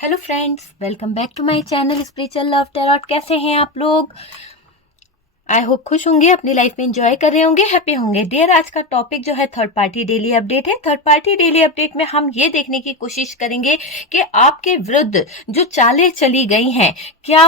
Hello friends, welcome back to my channel spiritual love tarot. कैसे हैं आप लोग? आई होप खुश होंगे, अपनी लाइफ में एंजॉय कर रहे होंगे, हैप्पी होंगे। डियर, आज का टॉपिक जो है थर्ड पार्टी डेली अपडेट है। थर्ड पार्टी डेली अपडेट में हम ये देखने की कोशिश करेंगे कि आपके विरुद्ध जो चालें चली गई हैं, क्या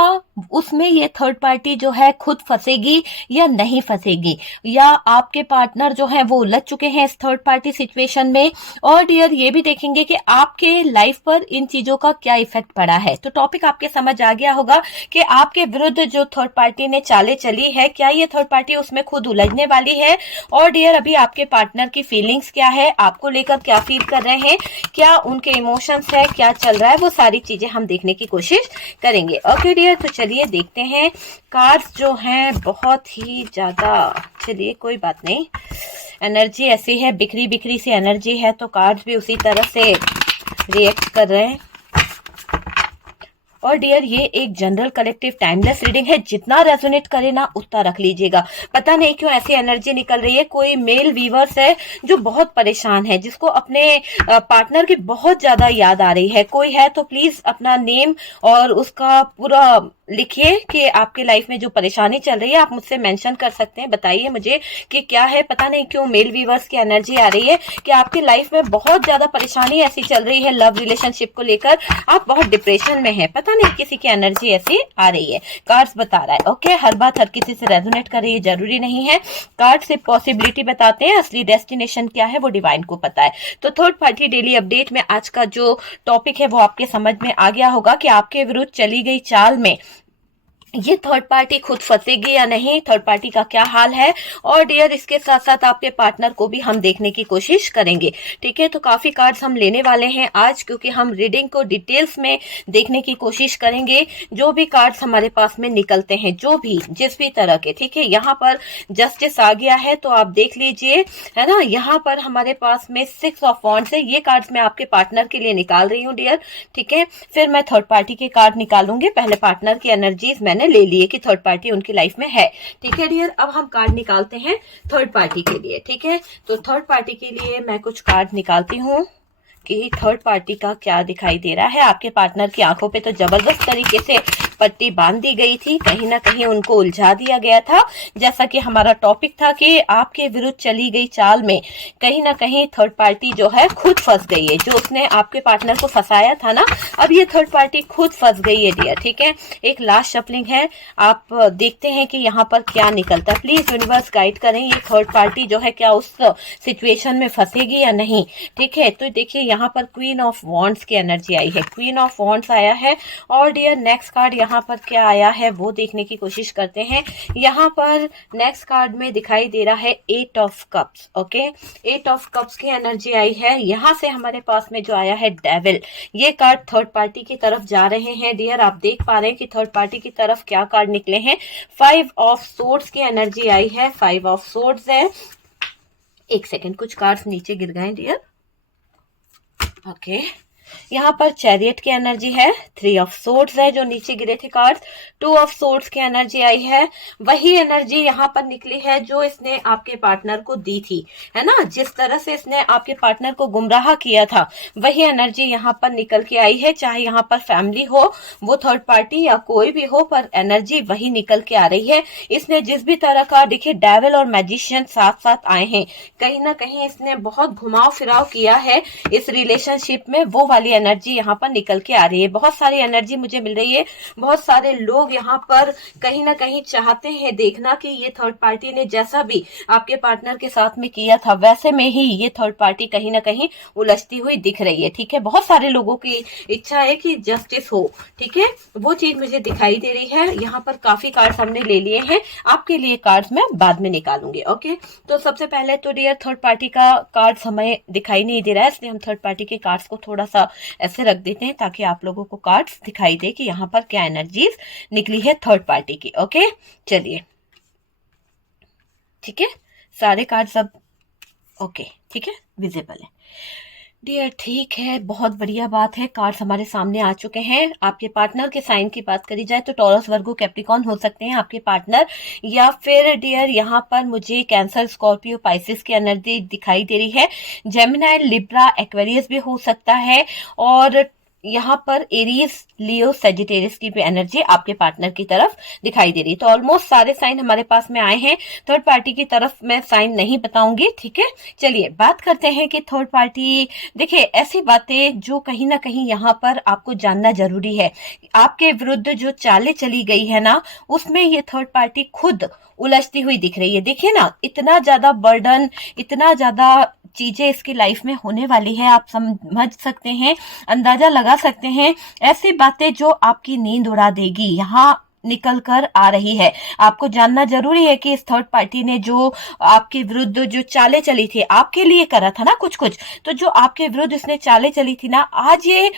उसमें ये थर्ड पार्टी जो है खुद फंसेगी या नहीं फंसेगी, या आपके पार्टनर जो है वो उलझ चुके हैं इस थर्ड पार्टी सिचुएशन में। और डियर, ये भी देखेंगे कि आपके लाइफ पर इन चीजों का क्या इफेक्ट पड़ा है। तो टॉपिक आपके समझ आ गया होगा कि आपके विरुद्ध जो थर्ड पार्टी ने चालें चली है, क्या ये थर्ड पार्टी उसमें खुद उलझने वाली है। और डियर, अभी आपके पार्टनर की फीलिंग्स क्या है, आपको लेकर क्या फील कर रहे हैं, क्या उनके इमोशंस है, क्या चल रहा है, वो सारी चीजें हम देखने की कोशिश करेंगे। ओके डियर, तो चलिए देखते हैं। कार्ड्स जो हैं बहुत ही ज्यादा, चलिए कोई बात नहीं, एनर्जी ऐसी है, बिखरी बिखरी सी एनर्जी है, तो कार्ड्स भी उसी तरह से रिएक्ट कर रहे हैं। और डियर, ये एक जनरल कलेक्टिव टाइमलेस रीडिंग है, जितना रेजोनेट करे ना उतना रख लीजिएगा। पता नहीं क्यों ऐसी एनर्जी निकल रही है। कोई मेल वीवर्स है जो बहुत परेशान है, जिसको अपने पार्टनर की बहुत ज्यादा याद आ रही है। कोई है तो प्लीज अपना नेम और उसका पूरा लिखिए कि आपके लाइफ में जो परेशानी चल रही है, आप मुझसे मेंशन कर सकते हैं। बताइए मुझे कि क्या है। पता नहीं क्यों मेल वीवर्स की एनर्जी आ रही है कि आपकी लाइफ में बहुत ज्यादा परेशानी ऐसी चल रही है, लव रिलेशनशिप को लेकर आप बहुत डिप्रेशन में हैं। पता नहीं किसी की एनर्जी ऐसी आ रही है, कार्ड्स बता रहा है। ओके, हर बात हर किसी से रेजोनेट कर रही है जरूरी नहीं है। कार्ड सिर्फ पॉसिबिलिटी बताते हैं, असली डेस्टिनेशन क्या है वो डिवाइन को पता है। तो थर्ड पार्टी डेली अपडेट में आज का जो टॉपिक है वो आपके समझ में आ गया होगा कि आपके विरुद्ध चली गई चाल में ये थर्ड पार्टी खुद फंसेगी या नहीं, थर्ड पार्टी का क्या हाल है। और डियर, इसके साथ साथ आपके पार्टनर को भी हम देखने की कोशिश करेंगे। ठीक है, तो काफी कार्ड्स हम लेने वाले हैं आज, क्योंकि हम रीडिंग को डिटेल्स में देखने की कोशिश करेंगे। जो भी कार्ड्स हमारे पास में निकलते हैं, जो भी जिस भी तरह के, ठीक है। यहाँ पर जस्टिस आ गया है तो आप देख लीजिए, है ना। यहाँ पर हमारे पास में 6 ऑफ वॉन्ड्स है। ये कार्ड्स मैं आपके पार्टनर के लिए निकाल रही हूँ डियर, ठीक है। फिर मैं थर्ड पार्टी के कार्ड निकालूंगी। पहले पार्टनर की एनर्जीज मैंने ले लिए कि थर्ड पार्टी उनकी लाइफ में है, ठीक है डियर। अब हम कार्ड निकालते हैं थर्ड पार्टी के लिए, ठीक है। तो थर्ड पार्टी के लिए मैं कुछ कार्ड निकालती हूँ कि थर्ड पार्टी का क्या दिखाई दे रहा है। आपके पार्टनर की आंखों पे तो जबरदस्त तरीके से पट्टी बांध दी गई थी, कहीं ना कहीं उनको उलझा दिया गया था। जैसा कि हमारा टॉपिक था कि आपके विरुद्ध चली गई चाल में कहीं ना कहीं थर्ड पार्टी जो है खुद फंस गई है। जो उसने आपके पार्टनर को फंसाया था ना, अब ये थर्ड पार्टी खुद फंस गई है डियर, ठीक है। एक लास्ट शफलिंग है, आप देखते हैं कि यहाँ पर क्या निकलता है। प्लीज यूनिवर्स गाइड करें, ये थर्ड पार्टी जो है क्या उस सिचुएशन में फंसेगी या नहीं, ठीक है। तो देखिए यहाँ पर क्वीन ऑफ वॉन्ड्स की एनर्जी आई है, क्वीन ऑफ वॉन्ड्स आया है। और डियर, नेक्स्ट कार्ड यहाँ पर क्या आया है वो देखने की कोशिश करते हैं। यहाँ पर नेक्स्ट कार्ड में दिखाई दे रहा है 8 of cups, okay. 8 of cups की एनर्जी आई है। यहाँ से हमारे पास में जो आया है डेविल, ये कार्ड थर्ड पार्टी की तरफ जा रहे हैं डियर। आप देख पा रहे हैं कि थर्ड पार्टी की तरफ क्या कार्ड निकले हैं। 5 ऑफ सोर्ड्स की एनर्जी आई है, 5 ऑफ सोर्ड्स है। एक सेकेंड, कुछ कार्ड्स नीचे गिर गए डियर, ओके। यहाँ पर चैरियट की एनर्जी है, 3 ऑफ सोर्ड्स है जो नीचे गिरे थे कार्ड्स। 2 ऑफ सोर्ड्स की एनर्जी आई है। वही एनर्जी यहाँ पर निकली है जो इसने आपके पार्टनर को दी थी, है ना। जिस तरह से इसने आपके पार्टनर को गुमराह किया था, वही एनर्जी यहाँ पर निकल के आई है। चाहे यहाँ पर फैमिली हो, वो थर्ड पार्टी या कोई भी हो, पर एनर्जी वही निकल के आ रही है। इसने जिस भी तरह का, देखिए डेविल और मैजिशियन साथ साथ आए हैं, कहीं ना कहीं इसने बहुत घुमाव फिराव किया है इस रिलेशनशिप में, वो वाली एनर्जी यहाँ पर निकल के आ रही है। बहुत सारी एनर्जी मुझे मिल रही है। बहुत सारे लोग यहाँ पर कहीं ना कहीं चाहते हैं देखना कि ये थर्ड पार्टी ने जैसा भी आपके पार्टनर के साथ में किया था, वैसे में ही ये थर्ड पार्टी कहीं ना कहीं उलझती हुई दिख रही है, ठीक है। बहुत सारे लोगों की इच्छा है कि जस्टिस हो, ठीक है। वो चीज मुझे दिखाई दे रही है। यहाँ पर काफी कार्ड्स हमने ले लिए हैं, आपके लिए कार्ड्स मैं बाद में निकालूंगी, ओके। तो सबसे पहले तो डियर, थर्ड पार्टी का कार्ड्स हमें दिखाई नहीं दे रहा है, इसलिए हम थर्ड पार्टी के कार्ड्स को थोड़ा सा ऐसे रख देते हैं ताकि आप लोगों को कार्ड्स दिखाई दे कि यहाँ पर क्या एनर्जीज निकली है थर्ड पार्टी की, ओके। चलिए, ठीक है, सारे कार्ड्स अब ओके, ठीक है, विजिबल है डियर, ठीक है, बहुत बढ़िया बात है। कार्ड्स हमारे सामने आ चुके हैं। आपके पार्टनर के साइन की बात करी जाए तो टॉरस, वर्गो, कैप्रिकॉर्न हो सकते हैं आपके पार्टनर, या फिर डियर यहाँ पर मुझे कैंसर, स्कॉर्पियो, पाइसिस की एनर्जी दिखाई दे रही है। जेमिनाई, लिब्रा, एक्वेरियस भी हो सकता है। और यहाँ पर एरीज, लियो, सेजिटेरियस की भी एनर्जी आपके पार्टनर की तरफ दिखाई दे रही है। तो ऑलमोस्ट सारे साइन हमारे पास में आए हैं। थर्ड पार्टी की तरफ मैं साइन नहीं बताऊंगी, ठीक है। चलिए बात करते हैं कि थर्ड पार्टी, देखिए ऐसी बातें जो कहीं ना कहीं यहाँ पर आपको जानना जरूरी है। आपके विरुद्ध जो चालें चली गई है ना, उसमें ये थर्ड पार्टी खुद उलझती हुई दिख रही है। देखिए ना, इतना ज्यादा बर्डन, इतना ज्यादा चीजें इसकी लाइफ में होने वाली है, आप समझ सकते हैं, अंदाजा लगा सकते हैं। ऐसी बातें जो आपकी नींद उड़ा देगी यहाँ निकल कर आ रही है। आपको जानना जरूरी है कि इस थर्ड पार्टी ने जो आपके विरुद्ध जो चालें चली थी, आपके लिए करा था ना कुछ कुछ, तो जो आपके विरुद्ध इसने चालें चली थी ना, आज ये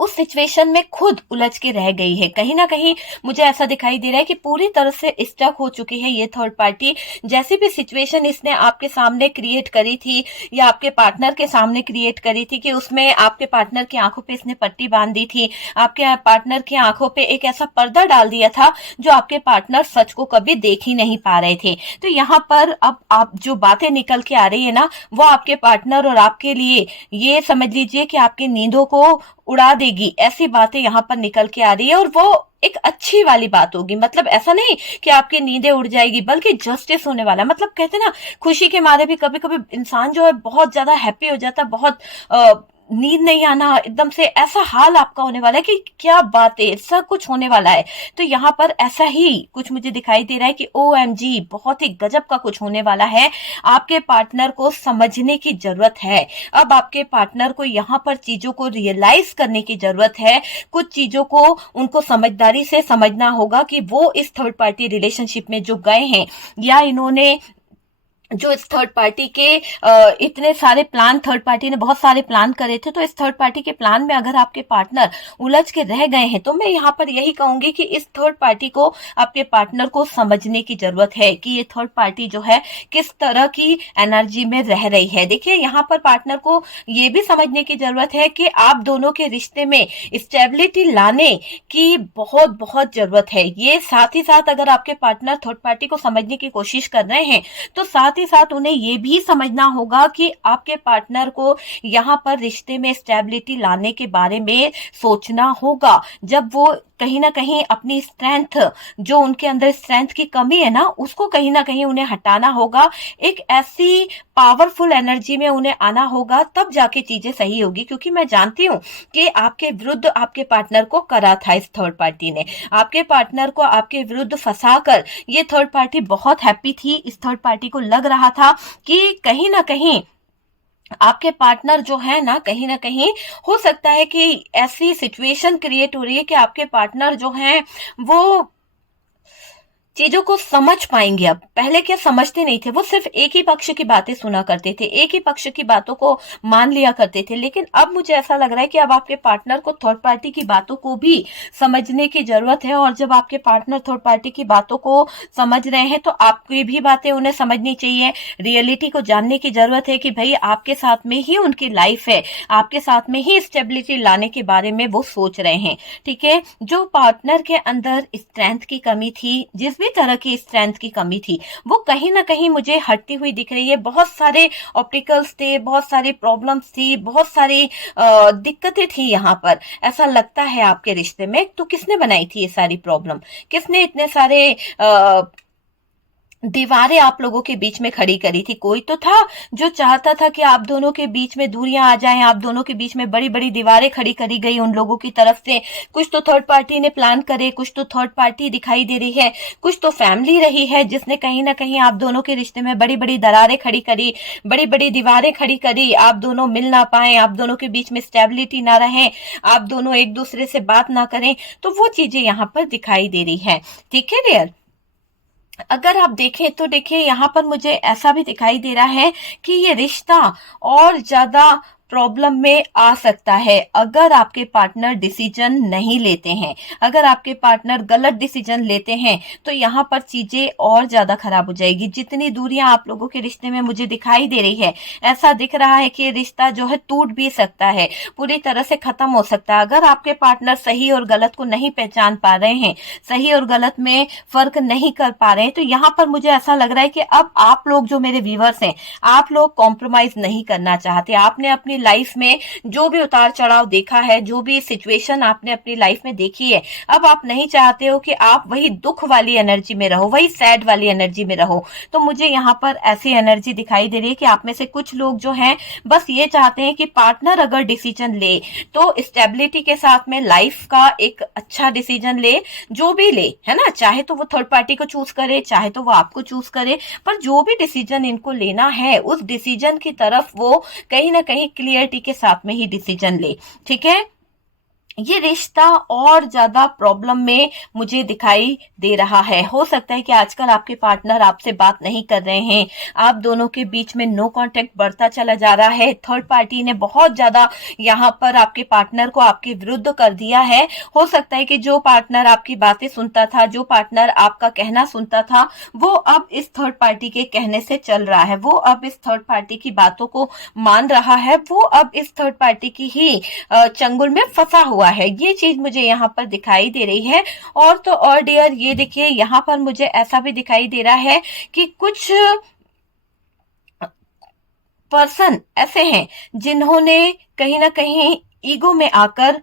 उस सिचुएशन में खुद उलझ के रह गई है। कहीं ना कहीं मुझे ऐसा दिखाई दे रहा है कि पूरी तरह से स्टक हो चुकी है ये थर्ड पार्टी। जैसी भी सिचुएशन इसने आपके सामने क्रिएट करी थी या आपके पार्टनर के सामने क्रिएट करी थी, कि उसमें आपके पार्टनर की आंखों पे इसने पट्टी बांध दी थी, आपके पार्टनर की आंखों पे एक ऐसा पर्दा डाल दिया था जो आपके पार्टनर सच को कभी देख ही नहीं पा रहे थे। तो यहाँ पर अब आप जो बातें निकल के आ रही है ना, वो आपके पार्टनर और आपके लिए, ये समझ लीजिए कि आपकी नींदों को उड़ा देगी। ऐसी बातें यहाँ पर निकल के आ रही है और वो एक अच्छी वाली बात होगी। मतलब ऐसा नहीं कि आपकी नींदें उड़ जाएगी, बल्कि जस्टिस होने वाला है। मतलब कहते हैं ना, खुशी के मारे भी कभी कभी इंसान जो है बहुत ज्यादा हैप्पी हो जाता है, बहुत नींद नहीं आना, एकदम से ऐसा हाल आपका होने वाला है कि क्या बात है, ऐसा कुछ होने वाला है। तो यहाँ पर ऐसा ही कुछ मुझे दिखाई दे रहा है कि OMG, बहुत ही गजब का कुछ होने वाला है। आपके पार्टनर को समझने की जरूरत है। अब आपके पार्टनर को यहाँ पर चीजों को रियलाइज करने की जरूरत है। कुछ चीजों को उनको समझदारी से समझना होगा कि वो इस थर्ड पार्टी रिलेशनशिप में जो गए हैं, या इन्होंने जो इस थर्ड पार्टी के इतने सारे प्लान, थर्ड पार्टी ने बहुत सारे प्लान करे थे, तो इस थर्ड पार्टी के प्लान में अगर आपके पार्टनर उलझ के रह गए हैं, तो मैं यहाँ पर यही कहूंगी कि इस थर्ड पार्टी को, आपके पार्टनर को समझने की जरूरत है कि ये थर्ड पार्टी जो है किस तरह की एनर्जी में रह रही है। देखिए यहाँ पर पार्टनर को ये भी समझने की जरूरत है कि आप दोनों के रिश्ते में स्टेबिलिटी लाने की बहुत बहुत जरूरत है। ये साथ ही साथ अगर आपके पार्टनर थर्ड पार्टी को समझने की कोशिश कर रहे हैं, तो साथ ही साथ उन्हें ये भी समझना होगा कि आपके पार्टनर को यहाँ पर रिश्ते में स्टेबिलिटी लाने के बारे में सोचना होगा। जब वो कहीं ना कहीं अपनी स्ट्रेंथ, जो उनके अंदर स्ट्रेंथ की कमी है ना, उसको कहीं ना कहीं उन्हें हटाना होगा। एक ऐसी पावरफुल एनर्जी में उन्हें आना होगा, तब जाके चीजें सही होगी। क्योंकि मैं जानती हूँ कि आपके विरुद्ध आपके पार्टनर को करा था इस थर्ड पार्टी ने, आपके पार्टनर को आपके विरुद्ध फंसाकर ये थर्ड पार्टी बहुत हैप्पी थी। इस थर्ड पार्टी को लग रहा था कि कहीं ना कहीं आपके पार्टनर जो है ना, कहीं ना कहीं हो सकता है कि ऐसी सिचुएशन क्रिएट हो रही है कि आपके पार्टनर जो हैं वो चीजों को समझ पाएंगे। अब पहले क्या समझते नहीं थे, वो सिर्फ एक ही पक्ष की बातें सुना करते थे, एक ही पक्ष की बातों को मान लिया करते थे। लेकिन अब मुझे ऐसा लग रहा है कि अब आपके पार्टनर को थर्ड पार्टी की बातों को भी समझने की जरूरत है। और जब आपके पार्टनर थर्ड पार्टी की बातों को समझ रहे हैं, तो आपकी भी बातें उन्हें समझनी चाहिए। रियलिटी को जानने की जरूरत है कि भाई आपके साथ में ही उनकी लाइफ है, आपके साथ में ही स्टेबिलिटी लाने के बारे में वो सोच रहे हैं, ठीक है। जो पार्टनर के अंदर स्ट्रेंथ की कमी थी, जिस तरह की स्ट्रेंथ की कमी थी, वो कहीं ना कहीं मुझे हटती हुई दिख रही है। बहुत सारे ऑब्स्टिकल्स थे, बहुत सारी प्रॉब्लम्स थी, बहुत सारी दिक्कतें थी यहाँ पर। ऐसा लगता है आपके रिश्ते में, तो किसने बनाई थी ये सारी प्रॉब्लम, किसने इतने सारे दीवारें आप लोगों के बीच में खड़ी करी थी? कोई तो था जो चाहता था कि आप दोनों के बीच में दूरियां आ जाएं, आप दोनों के बीच में बड़ी बड़ी दीवारें खड़ी करी गई उन लोगों की तरफ से। कुछ तो थर्ड पार्टी ने प्लान करे, कुछ तो थर्ड पार्टी दिखाई दे रही है, कुछ तो फैमिली रही है जिसने कहीं ना कहीं आप दोनों के रिश्ते में बड़ी बड़ी दरारें खड़ी करी, बड़ी बड़ी दीवारें खड़ी करी। आप दोनों मिल ना पाए, आप दोनों के बीच में स्टेबिलिटी ना रहे, आप दोनों एक दूसरे से बात ना करें, तो वो चीजें यहाँ पर दिखाई दे रही है, ठीक है डियर। अगर आप देखें तो देखिए यहाँ पर मुझे ऐसा भी दिखाई दे रहा है कि ये रिश्ता और ज्यादा प्रॉब्लम में आ सकता है अगर आपके पार्टनर डिसीजन नहीं लेते हैं। अगर आपके पार्टनर गलत डिसीजन लेते हैं तो यहाँ पर चीजें और ज्यादा खराब हो जाएगी। जितनी दूरियां आप लोगों के रिश्ते में मुझे दिखाई दे रही है, ऐसा दिख रहा है कि ये रिश्ता जो है टूट भी सकता है, पूरी तरह से खत्म हो सकता है। अगर आपके पार्टनर सही और गलत को नहीं पहचान पा रहे हैं, सही और गलत में फर्क नहीं कर पा रहे हैं, तो यहाँ पर मुझे ऐसा लग रहा है कि अब आप लोग जो मेरे व्यूअर्स हैं, आप लोग कॉम्प्रोमाइज नहीं करना चाहते। आपने अपनी अपनी लाइफ में जो भी उतार चढ़ाव देखा है, जो भी सिचुएशन आपने अपनी लाइफ में देखी है, अब आप नहीं चाहते हो कि आप वही दुख वाली एनर्जी में रहो, वही सैड वाली एनर्जी में रहो। तो मुझे यहाँ पर ऐसी एनर्जी दिखाई दे रही है कि आप में से कुछ लोग जो हैं बस ये चाहते हैं कि पार्टनर अगर डिसीजन ले तो स्टेबिलिटी के साथ में लाइफ का एक अच्छा डिसीजन ले, जो भी ले, है ना, चाहे तो वो थर्ड पार्टी को चूज करे, चाहे तो वो आपको चूज करे, पर जो भी डिसीजन इनको लेना है उस डिसीजन की तरफ वो कहीं ना कहीं क्लियरिटी के साथ में ही डिसीजन ले। ठीक है, ये रिश्ता और ज्यादा प्रॉब्लम में मुझे दिखाई दे रहा है। हो सकता है कि आजकल आपके पार्टनर आपसे बात नहीं कर रहे हैं, आप दोनों के बीच में नो कांटेक्ट बढ़ता चला जा रहा है। थर्ड पार्टी ने बहुत ज्यादा यहाँ पर आपके पार्टनर को आपके विरुद्ध कर दिया है। हो सकता है कि जो पार्टनर आपकी बातें सुनता था, जो पार्टनर आपका कहना सुनता था, वो अब इस थर्ड पार्टी के कहने से चल रहा है, वो अब इस थर्ड पार्टी की बातों को मान रहा है, वो अब इस थर्ड पार्टी की ही चंगुल में फंसा हुआ है। ये चीज मुझे यहाँ पर दिखाई दे रही है। और तो और डियर, ये देखिए यहाँ पर मुझे ऐसा भी दिखाई दे रहा है कि कुछ पर्सन ऐसे हैं जिन्होंने कहीं ना कहीं ईगो में आकर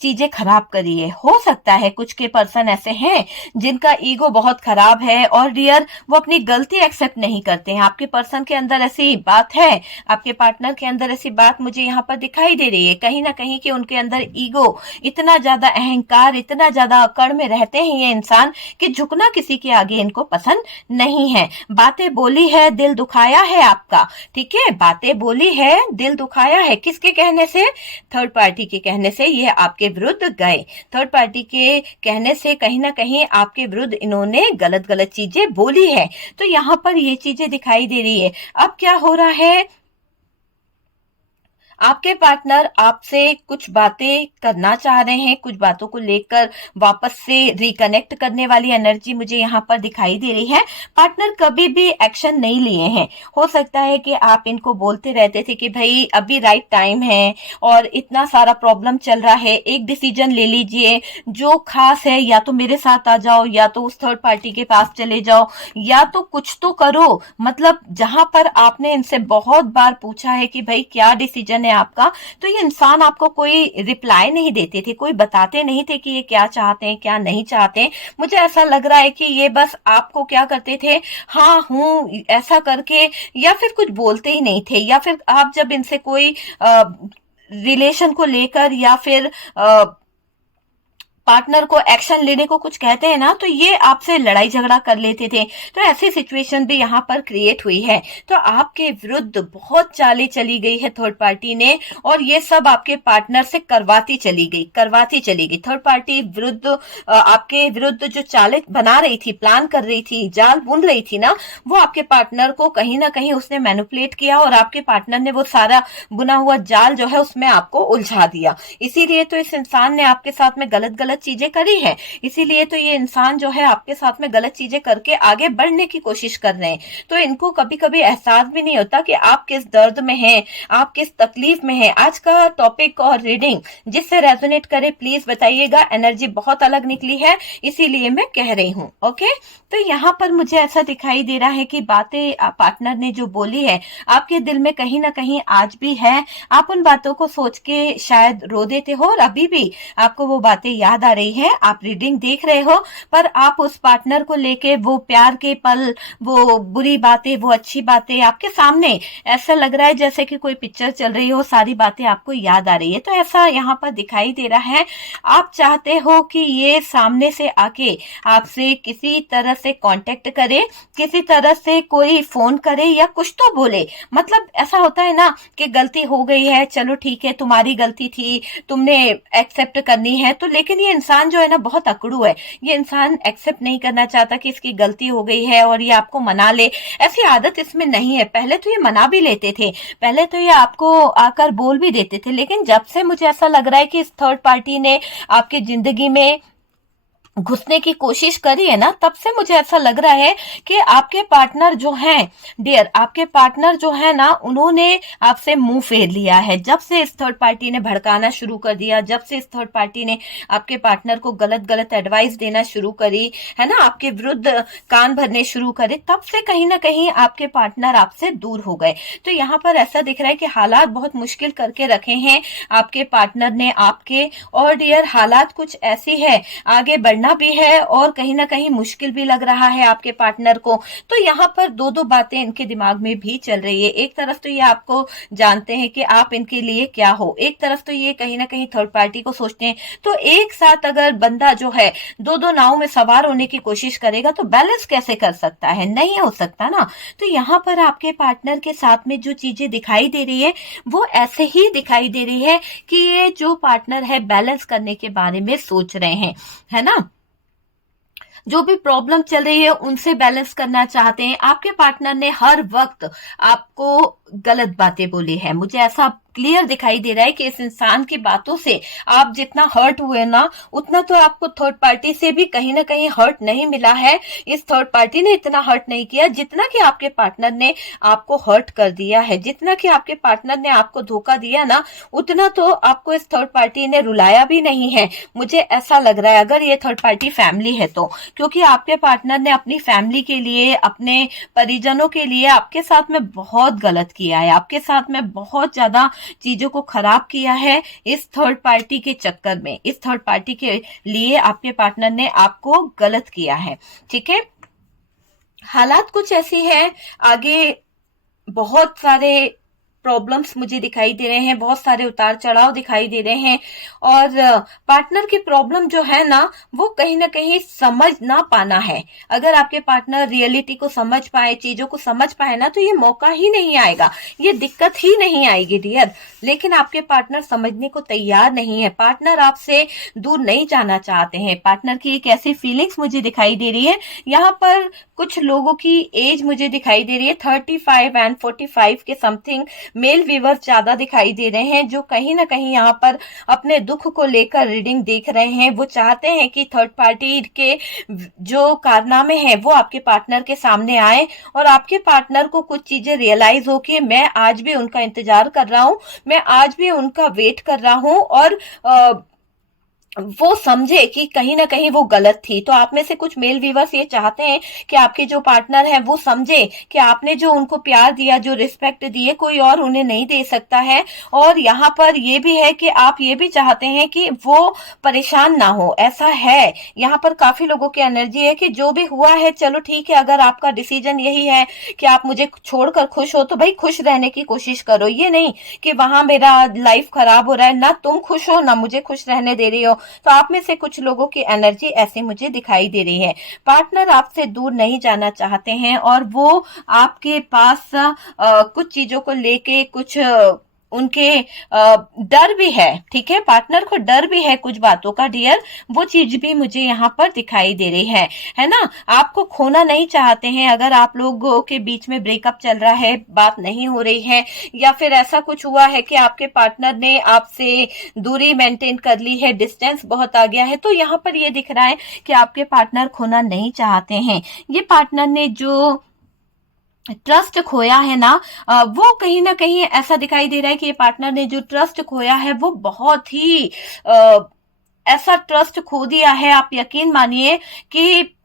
चीजें खराब करी है। हो सकता है कुछ के पर्सन ऐसे हैं जिनका ईगो बहुत खराब है और डियर वो अपनी गलती एक्सेप्ट नहीं करते हैं। आपके पर्सन के अंदर ऐसी बात है, आपके पार्टनर के अंदर ऐसी बात मुझे यहाँ पर दिखाई दे रही है कहीं ना कहीं कि उनके अंदर ईगो, इतना ज्यादा अहंकार, इतना ज्यादा अकड़ में रहते हैं ये इंसान कि झुकना किसी के आगे इनको पसंद नहीं है। बातें बोली है, दिल दुखाया है आपका, ठीक है, बातें बोली है, दिल दुखाया है, किसके कहने से? थर्ड पार्टी के कहने से ये आपके विरुद्ध गए। थर्ड पार्टी के कहने से कहीं ना कहीं आपके विरुद्ध इन्होंने गलत गलत चीजें बोली है। तो यहाँ पर ये चीजें दिखाई दे रही है। अब क्या हो रहा है, आपके पार्टनर आपसे कुछ बातें करना चाह रहे हैं, कुछ बातों को लेकर वापस से रिकनेक्ट करने वाली एनर्जी मुझे यहाँ पर दिखाई दे रही है। पार्टनर कभी भी एक्शन नहीं लिए हैं। हो सकता है कि आप इनको बोलते रहते थे कि भाई अभी राइट टाइम है और इतना सारा प्रॉब्लम चल रहा है, एक डिसीजन ले लीजिए जो खास है, या तो मेरे साथ आ जाओ या तो उस थर्ड पार्टी के पास चले जाओ या तो कुछ तो करो। मतलब जहां पर आपने इनसे बहुत बार पूछा है कि भाई क्या डिसीजन है आपका, तो ये इंसान आपको कोई रिप्लाई नहीं देते थे, कोई बताते नहीं थे कि ये क्या चाहते हैं क्या नहीं चाहते। मुझे ऐसा लग रहा है कि ये बस आपको क्या करते थे, हाँ हूं ऐसा करके, या फिर कुछ बोलते ही नहीं थे, या फिर आप जब इनसे कोई रिलेशन को लेकर या फिर पार्टनर को एक्शन लेने को कुछ कहते हैं ना, तो ये आपसे लड़ाई झगड़ा कर लेते थे। तो ऐसी सिचुएशन भी यहाँ पर क्रिएट हुई है। तो आपके विरुद्ध बहुत चालें चली गई है थर्ड पार्टी ने, और ये सब आपके पार्टनर से करवाती चली गई। थर्ड पार्टी विरुद्ध आपके विरुद्ध जो चालें बना रही थी, प्लान कर रही थी, जाल बुन रही थी ना, वो आपके पार्टनर को कहीं ना कहीं उसने मैनिपुलेट किया और आपके पार्टनर ने वो सारा बुना हुआ जाल जो है उसमें आपको उलझा दिया। इसीलिए तो इस इंसान ने आपके साथ में गलत चीजें करी है। इसीलिए तो ये इंसान जो है आपके साथ में गलत चीजें करके आगे बढ़ने की कोशिश कर रहे हैं। तो इनको कभी कभी एहसास भी नहीं होता कि आप किस दर्द में हैं, आप किस तकलीफ में हैं। आज का टॉपिक और रीडिंग जिससे रेजोनेट करे प्लीज बताइएगा। एनर्जी बहुत अलग निकली है इसीलिए मैं कह रही हूँ। ओके, तो यहाँ पर मुझे ऐसा दिखाई दे रहा है कि बातें पार्टनर ने जो बोली है आपके दिल में कहीं ना कहीं आज भी है। आप उन बातों को सोच के शायद रो देते हो और अभी भी आपको वो बातें याद आ रही है। आप रीडिंग देख रहे हो पर आप उस पार्टनर को लेके वो प्यार के पल, वो बुरी बातें, वो अच्छी बातें आपके सामने ऐसा लग रहा है जैसे कि कोई पिक्चर चल रही हो, सारी बातें आपको याद आ रही है। तो ऐसा यहाँ पर दिखाई दे रहा है। आप चाहते हो कि ये सामने से आके आपसे किसी तरह से कांटेक्ट करे, किसी तरह से कोई फोन करे या कुछ तो बोले। मतलब ऐसा होता है ना कि गलती हो गई है, चलो ठीक है तुम्हारी गलती थी, तुमने एक्सेप्ट करनी है। तो लेकिन ये इंसान जो है ना बहुत अकड़ू है। ये इंसान एक्सेप्ट नहीं करना चाहता कि इसकी गलती हो गई है और ये आपको मना ले। ऐसी आदत इसमें नहीं है। पहले तो ये मना भी लेते थे, पहले तो ये आपको आकर बोल भी देते थे, लेकिन जब से मुझे ऐसा लग रहा है कि इस थर्ड पार्टी ने आपकी जिंदगी में घुसने की कोशिश करी है ना, तब से मुझे ऐसा लग रहा है कि आपके पार्टनर जो हैं डियर, आपके पार्टनर जो है ना, उन्होंने आपसे मुंह फेर लिया है। जब से इस थर्ड पार्टी ने भड़काना शुरू कर दिया, जब से इस थर्ड पार्टी ने आपके पार्टनर को गलत गलत एडवाइस देना शुरू करी है ना, आपके विरुद्ध कान भरने शुरू करे, तब से कहीं ना कहीं आपके पार्टनर आपसे दूर हो गए। तो यहाँ पर ऐसा दिख रहा है कि हालात बहुत मुश्किल करके रखे हैं आपके पार्टनर ने आपके। और डियर, हालात कुछ ऐसी है, आगे बढ़ना भी है और कहीं ना कहीं मुश्किल भी लग रहा है आपके पार्टनर को। तो यहाँ पर दो दो बातें इनके दिमाग में भी चल रही है। एक तरफ तो ये आपको जानते हैं कि आप इनके लिए क्या हो, एक तरफ तो ये कहीं ना कहीं थर्ड पार्टी को सोचते हैं। तो एक साथ अगर बंदा जो है दो दो नाव में सवार होने की कोशिश करेगा तो बैलेंस कैसे कर सकता है, नहीं हो सकता ना। तो यहाँ पर आपके पार्टनर के साथ में जो चीजें दिखाई दे रही है वो ऐसे ही दिखाई दे रही है कि ये जो पार्टनर है बैलेंस करने के बारे में सोच रहे हैं, है ना। जो भी प्रॉब्लम चल रही है उनसे बैलेंस करना चाहते हैं। आपके पार्टनर ने हर वक्त आपको गलत बातें बोली है, मुझे ऐसा क्लियर दिखाई दे रहा है कि इस इंसान की बातों से आप जितना हर्ट हुए ना, उतना तो आपको थर्ड पार्टी से भी कहीं ना कहीं हर्ट नहीं मिला है। इस थर्ड पार्टी ने इतना हर्ट नहीं किया जितना कि आपके पार्टनर ने आपको हर्ट कर दिया है। जितना कि आपके पार्टनर ने आपको धोखा दिया ना, उतना तो आपको इस थर्ड पार्टी ने रुलाया भी नहीं है, मुझे ऐसा लग रहा है, अगर ये थर्ड पार्टी फैमिली है तो। क्योंकि आपके पार्टनर ने अपनी फैमिली के लिए, अपने परिजनों के लिए आपके साथ में बहुत गलत किया है, आपके साथ में बहुत ज्यादा चीजों को खराब किया है इस थर्ड पार्टी के चक्कर में। इस थर्ड पार्टी के लिए आपके पार्टनर ने आपको गलत किया है, ठीक है। हालात कुछ ऐसी है, आगे बहुत सारे प्रॉब्लम्स मुझे दिखाई दे रहे हैं, बहुत सारे उतार चढ़ाव दिखाई दे रहे हैं। और पार्टनर की प्रॉब्लम जो है ना, वो कहीं ना कहीं समझ ना पाना है। अगर आपके पार्टनर रियलिटी को समझ पाए, चीजों को समझ पाए ना, तो ये मौका ही नहीं आएगा, ये दिक्कत ही नहीं आएगी डियर। लेकिन आपके पार्टनर समझने को तैयार नहीं है, पार्टनर आपसे दूर नहीं जाना चाहते हैं। पार्टनर की एक ऐसी फीलिंग्स मुझे दिखाई दे रही है, यहाँ पर कुछ लोगों की एज मुझे दिखाई दे रही है 35 एंड 45 के समथिंग मेल व्यूअर्स ज्यादा दिखाई दे रहे हैं, जो कहीं ना कहीं यहाँ पर अपने दुख को लेकर रीडिंग देख रहे हैं। वो चाहते हैं कि थर्ड पार्टी के जो कारनामे हैं वो आपके पार्टनर के सामने आए और आपके पार्टनर को कुछ चीजें रियलाइज हो कि मैं आज भी उनका इंतजार कर रहा हूं, मैं आज भी उनका वेट कर रहा हूं, और वो समझे कि कहीं ना कहीं वो गलत थी। तो आप में से कुछ मेल व्यूअर्स ये चाहते हैं कि आपके जो पार्टनर है वो समझे कि आपने जो उनको प्यार दिया, जो रिस्पेक्ट दिए, कोई और उन्हें नहीं दे सकता है। और यहाँ पर ये भी है कि आप ये भी चाहते हैं कि वो परेशान ना हो, ऐसा है। यहाँ पर काफी लोगों की एनर्जी है कि जो भी हुआ है चलो ठीक है, अगर आपका डिसीजन यही है कि आप मुझे छोड़कर खुश हो तो भाई खुश रहने की कोशिश करो। ये नहीं कि वहां मेरा लाइफ खराब हो रहा है, ना तुम खुश हो ना मुझे खुश रहने दे रही हो। तो आप में से कुछ लोगों की एनर्जी ऐसी मुझे दिखाई दे रही है। पार्टनर आपसे दूर नहीं जाना चाहते हैं और वो आपके पास कुछ चीजों को लेके कुछ उनके डर भी है, ठीक है। पार्टनर को डर भी है कुछ बातों का डियर, वो चीज भी मुझे यहाँ पर दिखाई दे रही है ना। आपको खोना नहीं चाहते हैं। अगर आप लोगों के बीच में ब्रेकअप चल रहा है, बात नहीं हो रही है, या फिर ऐसा कुछ हुआ है कि आपके पार्टनर ने आपसे दूरी मेंटेन कर ली है, डिस्टेंस बहुत आ गया है, तो यहाँ पर ये दिख रहा है कि आपके पार्टनर खोना नहीं चाहते हैं। ये पार्टनर ने जो ट्रस्ट खोया है ना, वो कहीं ना कहीं ऐसा दिखाई दे रहा है कि ये पार्टनर ने जो ट्रस्ट खोया है वो बहुत ही ऐसा ट्रस्ट खो दिया है, आप यकीन मानिए कि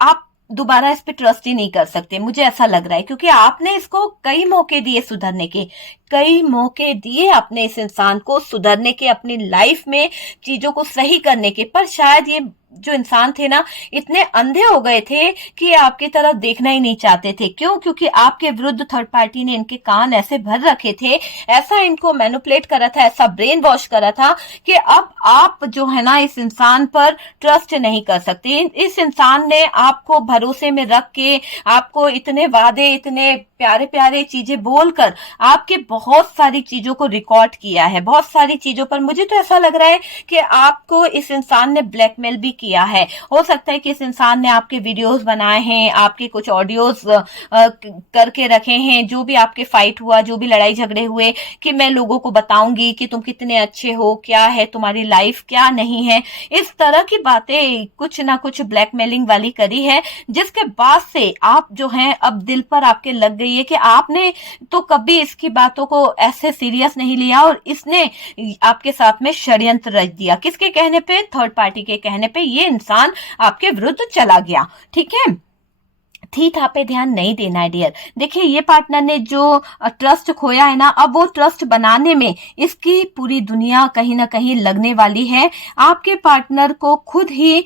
आप दोबारा इस पे ट्रस्ट ही नहीं कर सकते, मुझे ऐसा लग रहा है। क्योंकि आपने इसको कई मौके दिए सुधरने के, कई मौके दिए अपने इस इंसान को सुधरने के, अपनी लाइफ में चीजों को सही करने के, पर शायद ये जो इंसान थे ना, इतने अंधे हो गए थे कि आपकी तरफ देखना ही नहीं चाहते थे। क्यों? क्योंकि आपके विरुद्ध थर्ड पार्टी ने इनके कान ऐसे भर रखे थे, ऐसा इनको मैनिपुलेट करा था, ऐसा ब्रेन वॉश करा था कि अब आप जो है ना इस इंसान पर ट्रस्ट नहीं कर सकते। इस इंसान ने आपको भरोसे में रख के, आपको इतने वादे, इतने प्यारे प्यारे चीजें बोलकर आपके बहुत सारी चीजों को रिकॉर्ड किया है, बहुत सारी चीजों पर मुझे तो ऐसा लग रहा है कि आपको इस इंसान ने ब्लैकमेल भी किया है। हो सकता है कि इस इंसान ने आपके वीडियोस बनाए हैं, आपके कुछ ऑडियोज करके रखे हैं, जो भी आपके फाइट हुआ, जो भी लड़ाई झगड़े हुए, कि मैं लोगों को बताऊंगी कि तुम कितने अच्छे हो, क्या है तुम्हारी लाइफ क्या नहीं है, इस तरह की बातें कुछ ना कुछ ब्लैकमेलिंग वाली करी है, जिसके बाद से आप जो हैं अब दिल पर आपके लग गई है कि आपने तो कभी इसकी बातों को ऐसे सीरियस नहीं लिया और इसने आपके साथ में षड्यंत्र रच दिया। किसके कहने पे? थर्ड पार्टी के कहने पे ये इंसान आपके विरुद्ध चला गया। ठीक है, थी था पे ध्यान नहीं देना है डियर। देखिए, ये पार्टनर ने जो ट्रस्ट खोया है ना, अब वो ट्रस्ट बनाने में इसकी पूरी दुनिया कहीं ना कहीं लगने वाली है। आपके पार्टनर को खुद ही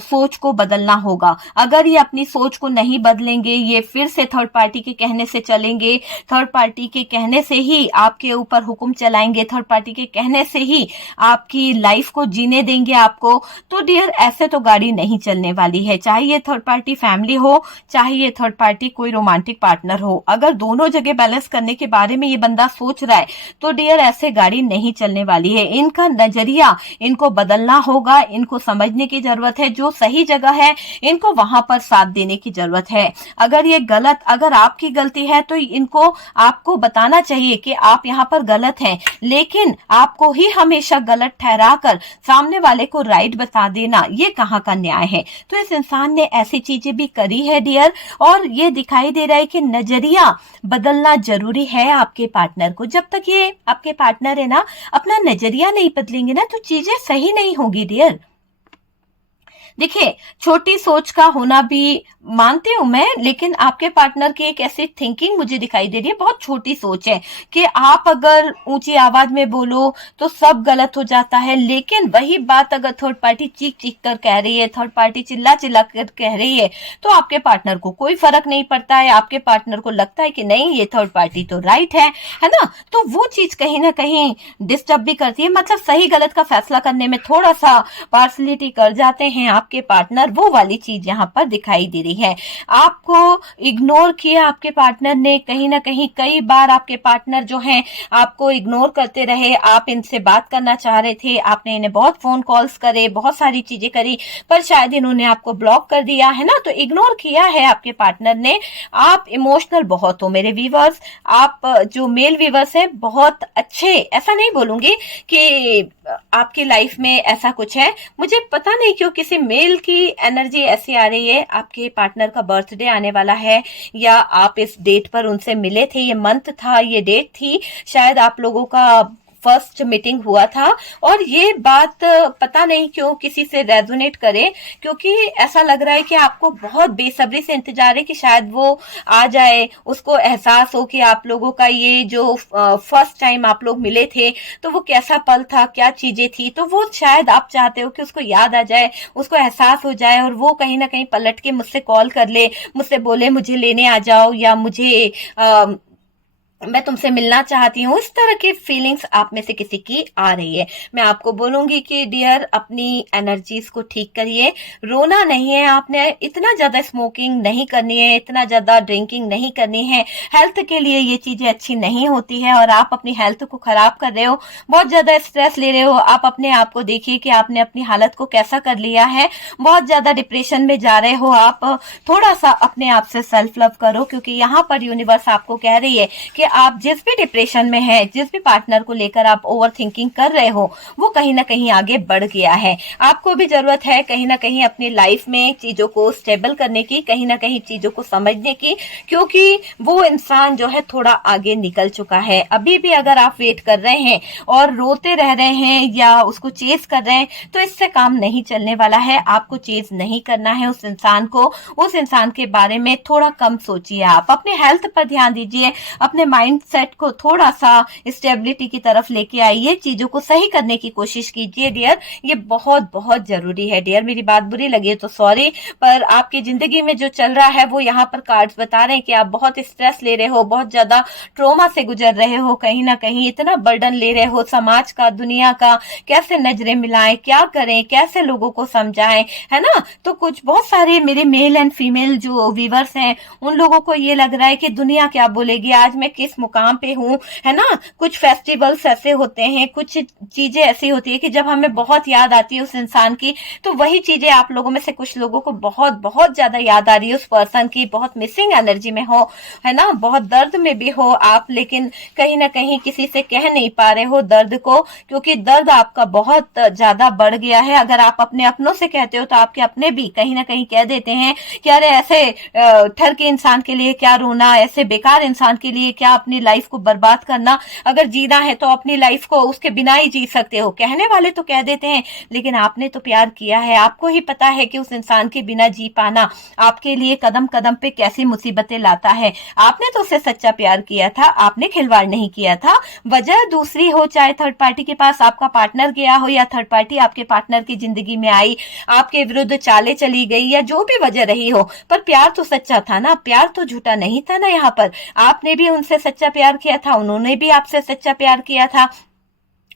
सोच को बदलना होगा। अगर ये अपनी सोच को नहीं बदलेंगे, ये फिर से थर्ड पार्टी के कहने से चलेंगे, थर्ड पार्टी के कहने से ही आपके ऊपर हुक्म चलाएंगे, थर्ड पार्टी के कहने से ही आपकी लाइफ को जीने देंगे आपको, तो डियर ऐसे तो गाड़ी नहीं चलने वाली है। चाहे ये थर्ड पार्टी फैमिली हो, चाहे ये थर्ड पार्टी कोई रोमांटिक पार्टनर हो, अगर दोनों जगह बैलेंस करने के बारे में ये बंदा सोच रहा है तो डियर ऐसे गाड़ी नहीं चलने वाली है। इनका नजरिया इनको बदलना होगा, इनको समझने की जरूरत है, जो सही जगह है इनको वहां पर साथ देने की जरूरत है। अगर ये गलत, अगर आपकी गलती है तो इनको आपको बताना चाहिए कि आप यहाँ पर गलत हैं, लेकिन आपको ही हमेशा गलत ठहराकर सामने वाले को राइट बता देना, ये कहाँ का न्याय है। तो इस इंसान ने ऐसी चीजें भी करी है डियर, और ये दिखाई दे रहा है कि नजरिया बदलना जरूरी है आपके पार्टनर को। जब तक ये आपके पार्टनर है ना अपना नजरिया नहीं बदलेंगे ना, तो चीजें सही नहीं होगी डियर। देखिए, छोटी सोच का होना भी मानती हूं मैं, लेकिन आपके पार्टनर की एक ऐसी थिंकिंग मुझे दिखाई दे रही है, बहुत छोटी सोच है कि आप अगर ऊंची आवाज में बोलो तो सब गलत हो जाता है, लेकिन वही बात अगर थर्ड पार्टी चीख चीख कर कह रही है, थर्ड पार्टी चिल्ला चिल्ला कर कह रही है, तो आपके पार्टनर को कोई फर्क नहीं पड़ता है। आपके पार्टनर को लगता है कि नहीं, ये थर्ड पार्टी तो राइट है ना। तो वो चीज कहीं ना कहीं डिस्टर्ब भी करती है, मतलब सही गलत का फैसला करने में थोड़ा सा पार्शलिटी कर जाते हैं आपके पार्टनर, वो वाली चीज यहाँ पर दिखाई दे रही है। आपको इग्नोर किया आपके पार्टनर ने, कहीं ना कहीं कई बार आपके पार्टनर जो हैं आपको इग्नोर करते रहे। आप इनसे बात करना चाह रहे थे, आपने इन्हें बहुत फोन कॉल्स करे, बहुत सारी चीजें करी, पर शायद इन्होंने आपको ब्लॉक कर दिया है ना, तो इग्नोर किया है आपके पार्टनर ने। आप इमोशनल बहुत हो मेरे व्यूवर्स, आप जो मेल व्यूवर्स है बहुत अच्छे, ऐसा नहीं बोलूंगी कि आपकी लाइफ में ऐसा कुछ है, मुझे पता नहीं क्यों किसी मेल की एनर्जी ऐसी आ रही है। आपके पार्टनर का बर्थडे आने वाला है, या आप इस डेट पर उनसे मिले थे, ये मंथ था, ये डेट थी, शायद आप लोगों का फर्स्ट मीटिंग हुआ था, और ये बात पता नहीं क्यों किसी से रेजोनेट करे, क्योंकि ऐसा लग रहा है कि आपको बहुत बेसब्री से इंतजार है कि शायद वो आ जाए, उसको एहसास हो कि आप लोगों का ये जो फर्स्ट टाइम आप लोग मिले थे तो वो कैसा पल था, क्या चीजें थी, तो वो शायद आप चाहते हो कि उसको याद आ जाए, उसको एहसास हो जाए, और वो कहीं ना कहीं पलट के मुझसे कॉल कर ले, मुझसे बोले मुझे लेने आ जाओ, या मुझे मैं तुमसे मिलना चाहती हूँ। इस तरह की फीलिंग्स आप में से किसी की आ रही है। मैं आपको बोलूंगी कि डियर अपनी एनर्जीज को ठीक करिए, रोना नहीं है, आपने इतना ज्यादा स्मोकिंग नहीं करनी है, इतना ज्यादा ड्रिंकिंग नहीं करनी है, हेल्थ के लिए ये चीजें अच्छी नहीं होती है, और आप अपनी हेल्थ को खराब कर रहे हो, बहुत ज्यादा स्ट्रेस ले रहे हो। आप अपने आप को देखिए कि आपने अपनी हालत को कैसा कर लिया है, बहुत ज्यादा डिप्रेशन में जा रहे हो आप। थोड़ा सा अपने आप से सेल्फ लव करो, क्योंकि यहाँ पर यूनिवर्स आपको कह रही है कि आप जिस भी डिप्रेशन में है, जिस भी पार्टनर को लेकर आप ओवर थिंकिंग कर रहे हो, वो कहीं ना कहीं आगे बढ़ गया है। आपको भी जरूरत है कहीं ना कहीं अपनी लाइफ में चीजों को स्टेबल करने की, कहीं ना कहीं चीजों को समझने की, क्योंकि वो इंसान जो है थोड़ा आगे निकल चुका है। अभी भी अगर आप वेट कर रहे हैं और रोते रह रहे हैं या उसको चेज कर रहे हैं, तो इससे काम नहीं चलने वाला है। आपको चेज नहीं करना है उस इंसान को, उस इंसान के बारे में थोड़ा कम सोचिए। आप अपने हेल्थ पर ध्यान दीजिए, अपने माइंड सेट को थोड़ा सा स्टेबिलिटी की तरफ लेके आइए, चीजों को सही करने की कोशिश कीजिए डियर। ये बहुत बहुत जरूरी है डियर। मेरी बात बुरी लगी तो सॉरी, पर आपकी जिंदगी में जो चल रहा है वो यहाँ पर कार्ड्स बता रहे हैं कि आप बहुत स्ट्रेस ले रहे हो, बहुत ज्यादा ट्रोमा से गुजर रहे हो, कहीं ना कहीं इतना बर्डन ले रहे हो समाज का, दुनिया का, कैसे नजरें मिलाएं, क्या करें, कैसे लोगों को समझाएं, है ना। तो कुछ बहुत सारे मेरे मेल एंड फीमेल जो व्यूवर्स हैं उन लोगों को ये लग रहा है कि दुनिया क्या बोलेगी, आज मैं किस मुकाम पे हूँ, है ना। कुछ फेस्टिवल्स ऐसे होते हैं, कुछ चीजें ऐसी होती है कि जब हमें बहुत याद आती है उस इंसान की, तो वही चीजें आप लोगों में से कुछ लोगों को बहुत बहुत ज्यादा याद आ रही है उस पर्सन की, बहुत मिसिंग एनर्जी में हो, है ना, बहुत दर्द में भी हो आप, लेकिन कहीं ना कहीं किसी से कह नहीं पा रहे हो दर्द को, क्योंकि दर्द आपका बहुत ज्यादा बढ़ गया है। अगर आप अपने अपनों से कहते हो तो आपके अपने भी कहीं ना कहीं कह देते हैं कि अरे ऐसे ठर के इंसान के लिए क्या रोना, ऐसे बेकार इंसान के लिए क्या अपनी लाइफ को बर्बाद करना, अगर जीना है तो अपनी लाइफ को उसके बिना ही जी सकते हो। कहने वाले तो कह देते हैं, लेकिन आपने तो प्यार किया है, आपको ही पता है कि उस इंसान के बिना जी पाना आपके लिए कदम कदम पे कैसी मुसीबतें लाता है। आपने तो उससे सच्चा प्यार किया था, आपने खिलवाड़ नहीं किया था। वजह दूसरी हो, चाहे थर्ड पार्टी के पास आपका पार्टनर गया हो या थर्ड पार्टी आपके पार्टनर की जिंदगी में आई, आपके विरुद्ध चाले चली गई, या जो भी वजह रही हो, पर प्यार तो सच्चा था ना, प्यार तो झूठा नहीं था ना। यहाँ पर आपने भी उनसे सच्चा प्यार किया था, उन्होंने भी आपसे सच्चा प्यार किया था।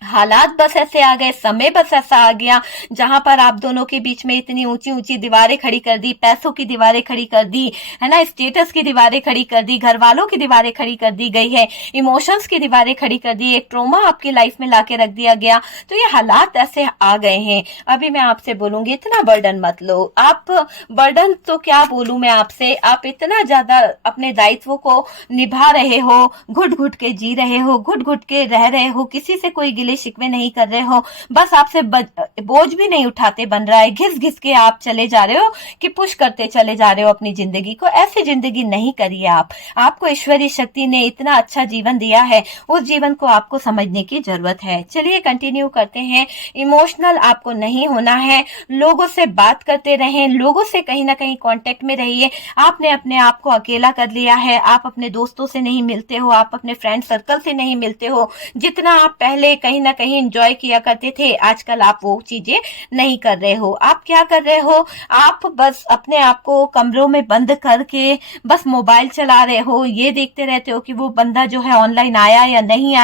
हालात बस ऐसे आ गए, समय बस ऐसा आ गया जहां पर आप दोनों के बीच में इतनी ऊंची ऊंची दीवारें खड़ी कर दी, पैसों की दीवारें खड़ी कर दी, है ना, स्टेटस की दीवारें खड़ी कर दी, घर वालों की दीवारें खड़ी कर दी गई है, इमोशंस की दीवारें खड़ी कर दी, एक ट्रोमा आपकी लाइफ में लाके रख दिया गया। तो ये हालात ऐसे आ गए हैं। अभी मैं आपसे बोलूंगी इतना बर्डन मत लो आप। बर्डन तो क्या बोलूं मैं आपसे, आप इतना ज्यादा अपने दायित्व को निभा रहे हो, घुट घुट के जी रहे हो, घुट घुट के रह रहे हो, किसी से कोई गिले शिकवे नहीं कर रहे हो, बस आपसे बोझ भी नहीं उठाते बन रहा है, घिस घिस के आप चले जा रहे हो कि पुश करते चले जा रहे हो अपनी जिंदगी को। ऐसी जिंदगी नहीं करिए आप। आपको ईश्वरीय शक्ति ने इतना अच्छा जीवन दिया है, उस जीवन को आपको समझने की जरूरत है। चलिए कंटिन्यू करते हैं। इमोशनल आपको नहीं होना है, लोगों से बात करते रहें, लोगों से कहीं ना कहीं कांटेक्ट में रहिए। आपने अपने आप को अकेला कर लिया है, आप अपने दोस्तों से नहीं मिलते हो, आप अपने फ्रेंड सर्कल से नहीं मिलते हो। जितना आप पहले कहीं ना कहीं एंजॉय किया करते थे, आजकल आप वो चीजें नहीं कर रहे हो। आप क्या कर रहे हो, आप बस अपने आप को कमरों में बंद करके बस मोबाइल चला रहे हो, ये देखते रहते हो कि वो बंदा जो है ऑनलाइन आया या नहीं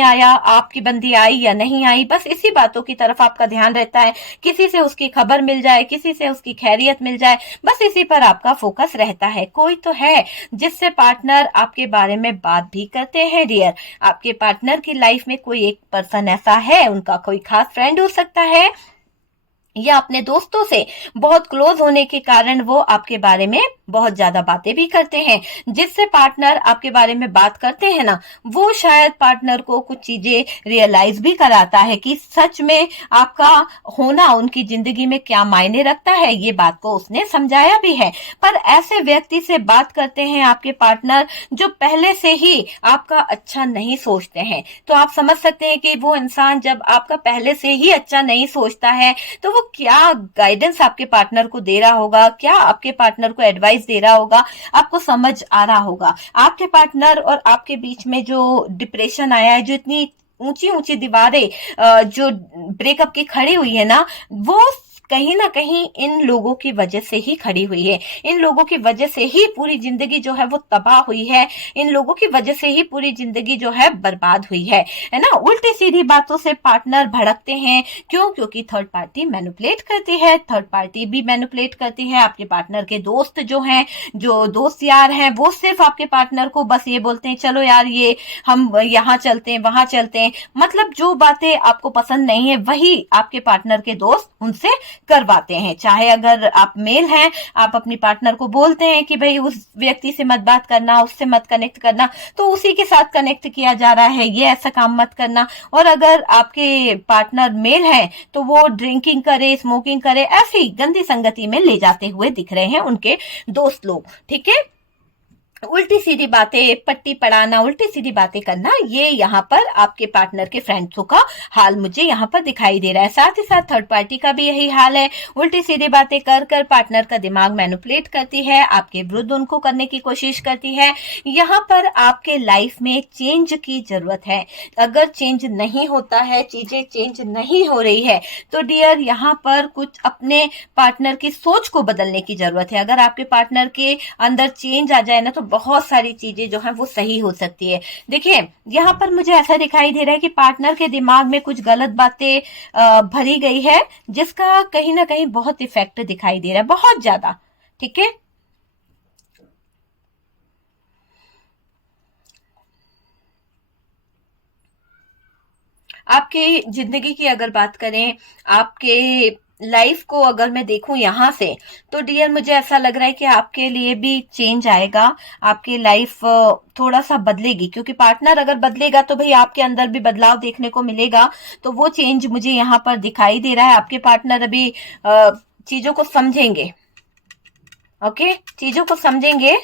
आया, आपकी बंदी आई या नहीं आई, बस इसी बातों की तरफ आपका ध्यान रहता है। किसी से उसकी खबर मिल जाए, किसी से उसकी खैरियत मिल जाए, बस इसी पर आपका फोकस रहता है। कोई तो है जिससे पार्टनर आपके बारे में बात भी करते हैं डियर। आपके पार्टनर की लाइफ में कोई एक पर्सन ऐसा है, उनका कोई खास फ्रेंड हो सकता है, या अपने दोस्तों से बहुत क्लोज होने के कारण वो आपके बारे में बहुत ज्यादा बातें भी करते हैं। जिससे पार्टनर आपके बारे में बात करते हैं ना, वो शायद पार्टनर को कुछ चीजें रियलाइज भी कराता है कि सच में आपका होना उनकी जिंदगी में क्या मायने रखता है, ये बात को उसने समझाया भी है। पर ऐसे व्यक्ति से बात करते हैं आपके पार्टनर जो पहले से ही आपका अच्छा नहीं सोचते हैं। तो आप समझ सकते हैं कि वो इंसान जब आपका पहले से ही अच्छा नहीं सोचता है तो वो क्या गाइडेंस आपके पार्टनर को दे रहा होगा, क्या आपके पार्टनर को एडवाइस दे रहा होगा, आपको समझ आ रहा होगा। आपके पार्टनर और आपके बीच में जो डिप्रेशन आया है, जो इतनी ऊंची ऊंची दीवारें जो ब्रेकअप की खड़ी हुई है ना, वो कहीं ना कहीं इन लोगों की वजह से ही खड़ी हुई है। इन लोगों की वजह से ही पूरी जिंदगी जो है वो तबाह हुई है। इन लोगों की वजह से ही पूरी जिंदगी जो है बर्बाद हुई है ना। उल्टी सीधी बातों से पार्टनर भड़कते हैं। क्यों? क्योंकि थर्ड पार्टी मैनिपुलेट करती है, थर्ड पार्टी भी मैनिपुलेट करती है। आपके पार्टनर के दोस्त जो हैं, जो दोस्त यार हैं, वो सिर्फ आपके पार्टनर को बस ये बोलते हैं चलो यार ये हम यहाँ चलते हैं, वहां चलते हैं। मतलब जो बातें आपको पसंद नहीं है वही आपके पार्टनर के दोस्त उनसे करवाते हैं। चाहे अगर आप मेल हैं, आप अपनी पार्टनर को बोलते हैं कि भाई उस व्यक्ति से मत बात करना, उससे मत कनेक्ट करना, तो उसी के साथ कनेक्ट किया जा रहा है, ये ऐसा काम मत करना। और अगर आपके पार्टनर मेल है तो वो ड्रिंकिंग करे, स्मोकिंग करे, ऐसी गंदी संगति में ले जाते हुए दिख रहे हैं उनके दोस्त लोग। ठीक है, उल्टी सीधी बातें, पट्टी पड़ाना, उल्टी सीधी बातें करना, ये यहाँ पर आपके पार्टनर के फ्रेंड्सों का हाल मुझे यहाँ पर दिखाई दे रहा है। साथ ही साथ थर्ड पार्टी का भी यही हाल है। उल्टी सीधी बातें कर कर पार्टनर का दिमाग मैनिपुलेट करती है, आपके विरुद्ध उनको करने की कोशिश करती है। यहाँ पर आपके लाइफ में चेंज की जरूरत है। अगर चेंज नहीं होता है, चीजें चेंज नहीं हो रही है, तो डियर यहाँ पर कुछ अपने पार्टनर की सोच को बदलने की जरूरत है। अगर आपके पार्टनर के अंदर चेंज आ जाए ना, तो बहुत सारी चीजें जो है वो सही हो सकती है। देखिए यहाँ पर मुझे ऐसा दिखाई दे रहा है कि पार्टनर के दिमाग में कुछ गलत बातें भरी गई है, जिसका कहीं ना कहीं बहुत इफेक्ट दिखाई दे रहा है, बहुत ज्यादा। ठीक है, आपकी जिंदगी की अगर बात करें, आपके लाइफ को अगर मैं देखूं यहां से, तो डियर मुझे ऐसा लग रहा है कि आपके लिए भी चेंज आएगा। आपकी लाइफ थोड़ा सा बदलेगी, क्योंकि पार्टनर अगर बदलेगा तो भाई आपके अंदर भी बदलाव देखने को मिलेगा। तो वो चेंज मुझे यहाँ पर दिखाई दे रहा है। आपके पार्टनर अभी चीजों को समझेंगे। ओके, चीजों को समझेंगे।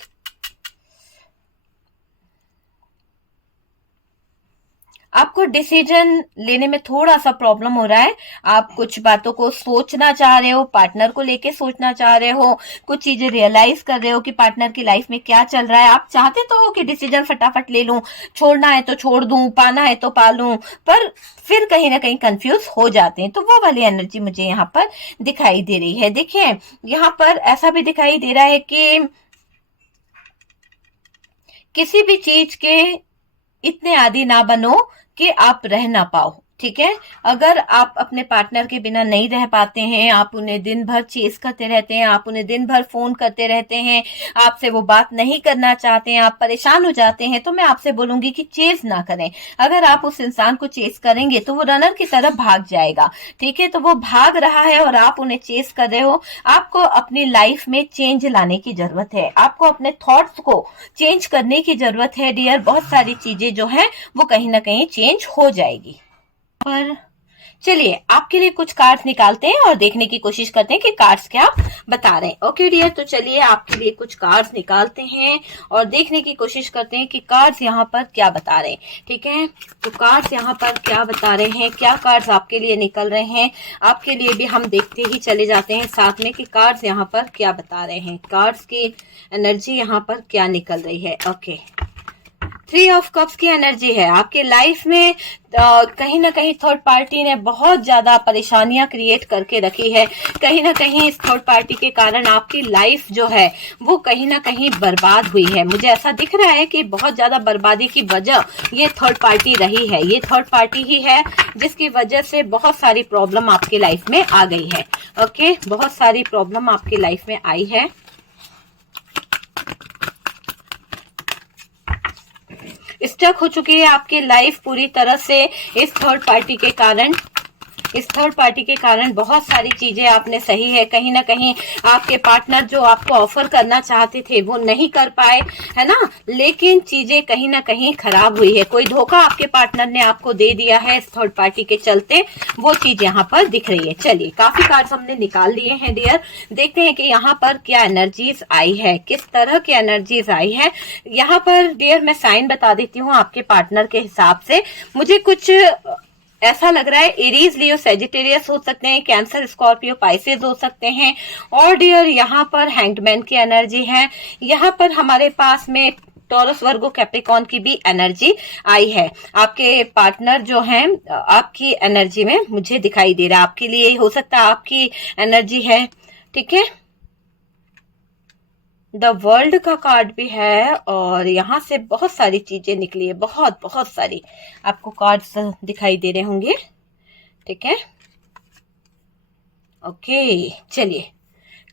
आपको डिसीजन लेने में थोड़ा सा प्रॉब्लम हो रहा है। आप कुछ बातों को सोचना चाह रहे हो, पार्टनर को लेके सोचना चाह रहे हो, कुछ चीजें रियलाइज कर रहे हो कि पार्टनर की लाइफ में क्या चल रहा है। आप चाहते तो हो कि डिसीजन फटाफट ले लूं, छोड़ना है तो छोड़ दूं, पाना है तो पालूं, पर फिर कहीं ना कहीं कंफ्यूज हो जाते हैं। तो वो वाली एनर्जी मुझे यहाँ पर दिखाई दे रही है। देखिए यहाँ पर ऐसा भी दिखाई दे रहा है कि किसी भी चीज के इतने आदी ना बनो कि आप रह ना पाओ। ठीक है, अगर आप अपने पार्टनर के बिना नहीं रह पाते हैं, आप उन्हें दिन भर चेस करते रहते हैं, आप उन्हें दिन भर फोन करते रहते हैं, आपसे वो बात नहीं करना चाहते हैं, आप परेशान हो जाते हैं, तो मैं आपसे बोलूंगी कि चेस ना करें। अगर आप उस इंसान को चेस करेंगे तो वो रनर की तरफ भाग जाएगा। ठीक है, तो वो भाग रहा है और आप उन्हें चेस कर रहे हो। आपको अपनी लाइफ में चेंज लाने की जरूरत है, आपको अपने थॉट्स को चेंज करने की जरूरत है डियर। बहुत सारी चीजें जो है वो कहीं ना कहीं चेंज हो जाएगी। पर चलिए आपके लिए कुछ कार्ड्स निकालते हैं और देखने की कोशिश करते हैं कि कार्ड्स क्या बता रहे हैं। ओके डियर, तो चलिए आपके लिए कुछ कार्ड्स निकालते हैं और देखने की कोशिश करते हैं कि कार्ड्स यहाँ पर क्या बता रहे हैं। ठीक है, तो कार्ड्स यहाँ पर क्या बता रहे हैं, क्या कार्ड्स आपके लिए निकल रहे हैं, आपके लिए भी हम देखते ही चले जाते हैं साथ में कि कार्ड्स यहाँ पर क्या बता रहे हैं, कार्ड्स की एनर्जी यहाँ पर क्या निकल रही है। ओके, 3 ऑफ कप्स की एनर्जी है। आपके लाइफ में कहीं ना कहीं थर्ड पार्टी ने बहुत ज्यादा परेशानियां क्रिएट करके रखी है। कहीं ना कहीं इस थर्ड पार्टी के कारण आपकी लाइफ जो है वो कहीं ना कहीं बर्बाद हुई है। मुझे ऐसा दिख रहा है कि बहुत ज्यादा बर्बादी की वजह ये थर्ड पार्टी रही है। ये थर्ड पार्टी ही है जिसकी वजह से बहुत सारी प्रॉब्लम आपकी लाइफ में आ गई है। ओके, बहुत सारी प्रॉब्लम आपकी लाइफ में आई है। स्टक हो चुकी है आपकी लाइफ पूरी तरह से इस थर्ड पार्टी के कारण। इस थर्ड पार्टी के कारण बहुत सारी चीजें आपने सही है, कहीं ना कहीं आपके पार्टनर जो आपको ऑफर करना चाहते थे वो नहीं कर पाए, है ना, लेकिन चीजें कहीं ना कहीं खराब हुई है। कोई धोखा आपके पार्टनर ने आपको दे दिया है इस थर्ड पार्टी के चलते, वो चीज यहाँ पर दिख रही है। चलिए काफी कार्ड्स हमने निकाल लिए हैं डियर, देखते हैं कि यहाँ पर क्या एनर्जीज आई है, किस तरह की एनर्जीज आई है। यहाँ पर डियर मैं साइन बता देती हूँ आपके पार्टनर के हिसाब से। मुझे कुछ ऐसा लग रहा है एरीज, लियो, सेजिटेरियस हो सकते हैं, कैंसर, स्कॉर्पियो, पाइसेस हो सकते हैं। और डियर यहाँ पर हैंगमैन की एनर्जी है। यहाँ पर हमारे पास में टॉरस, वर्गो, कैप्रिकॉर्न की भी एनर्जी आई है। आपके पार्टनर जो हैं आपकी एनर्जी में मुझे दिखाई दे रहा है, आपके लिए हो सकता है आपकी एनर्जी है। ठीक है, द वर्ल्ड का कार्ड भी है और यहाँ से बहुत सारी चीजें निकली है, बहुत बहुत सारी आपको कार्ड्स दिखाई दे रहे होंगे। ठीक है, ओके, चलिए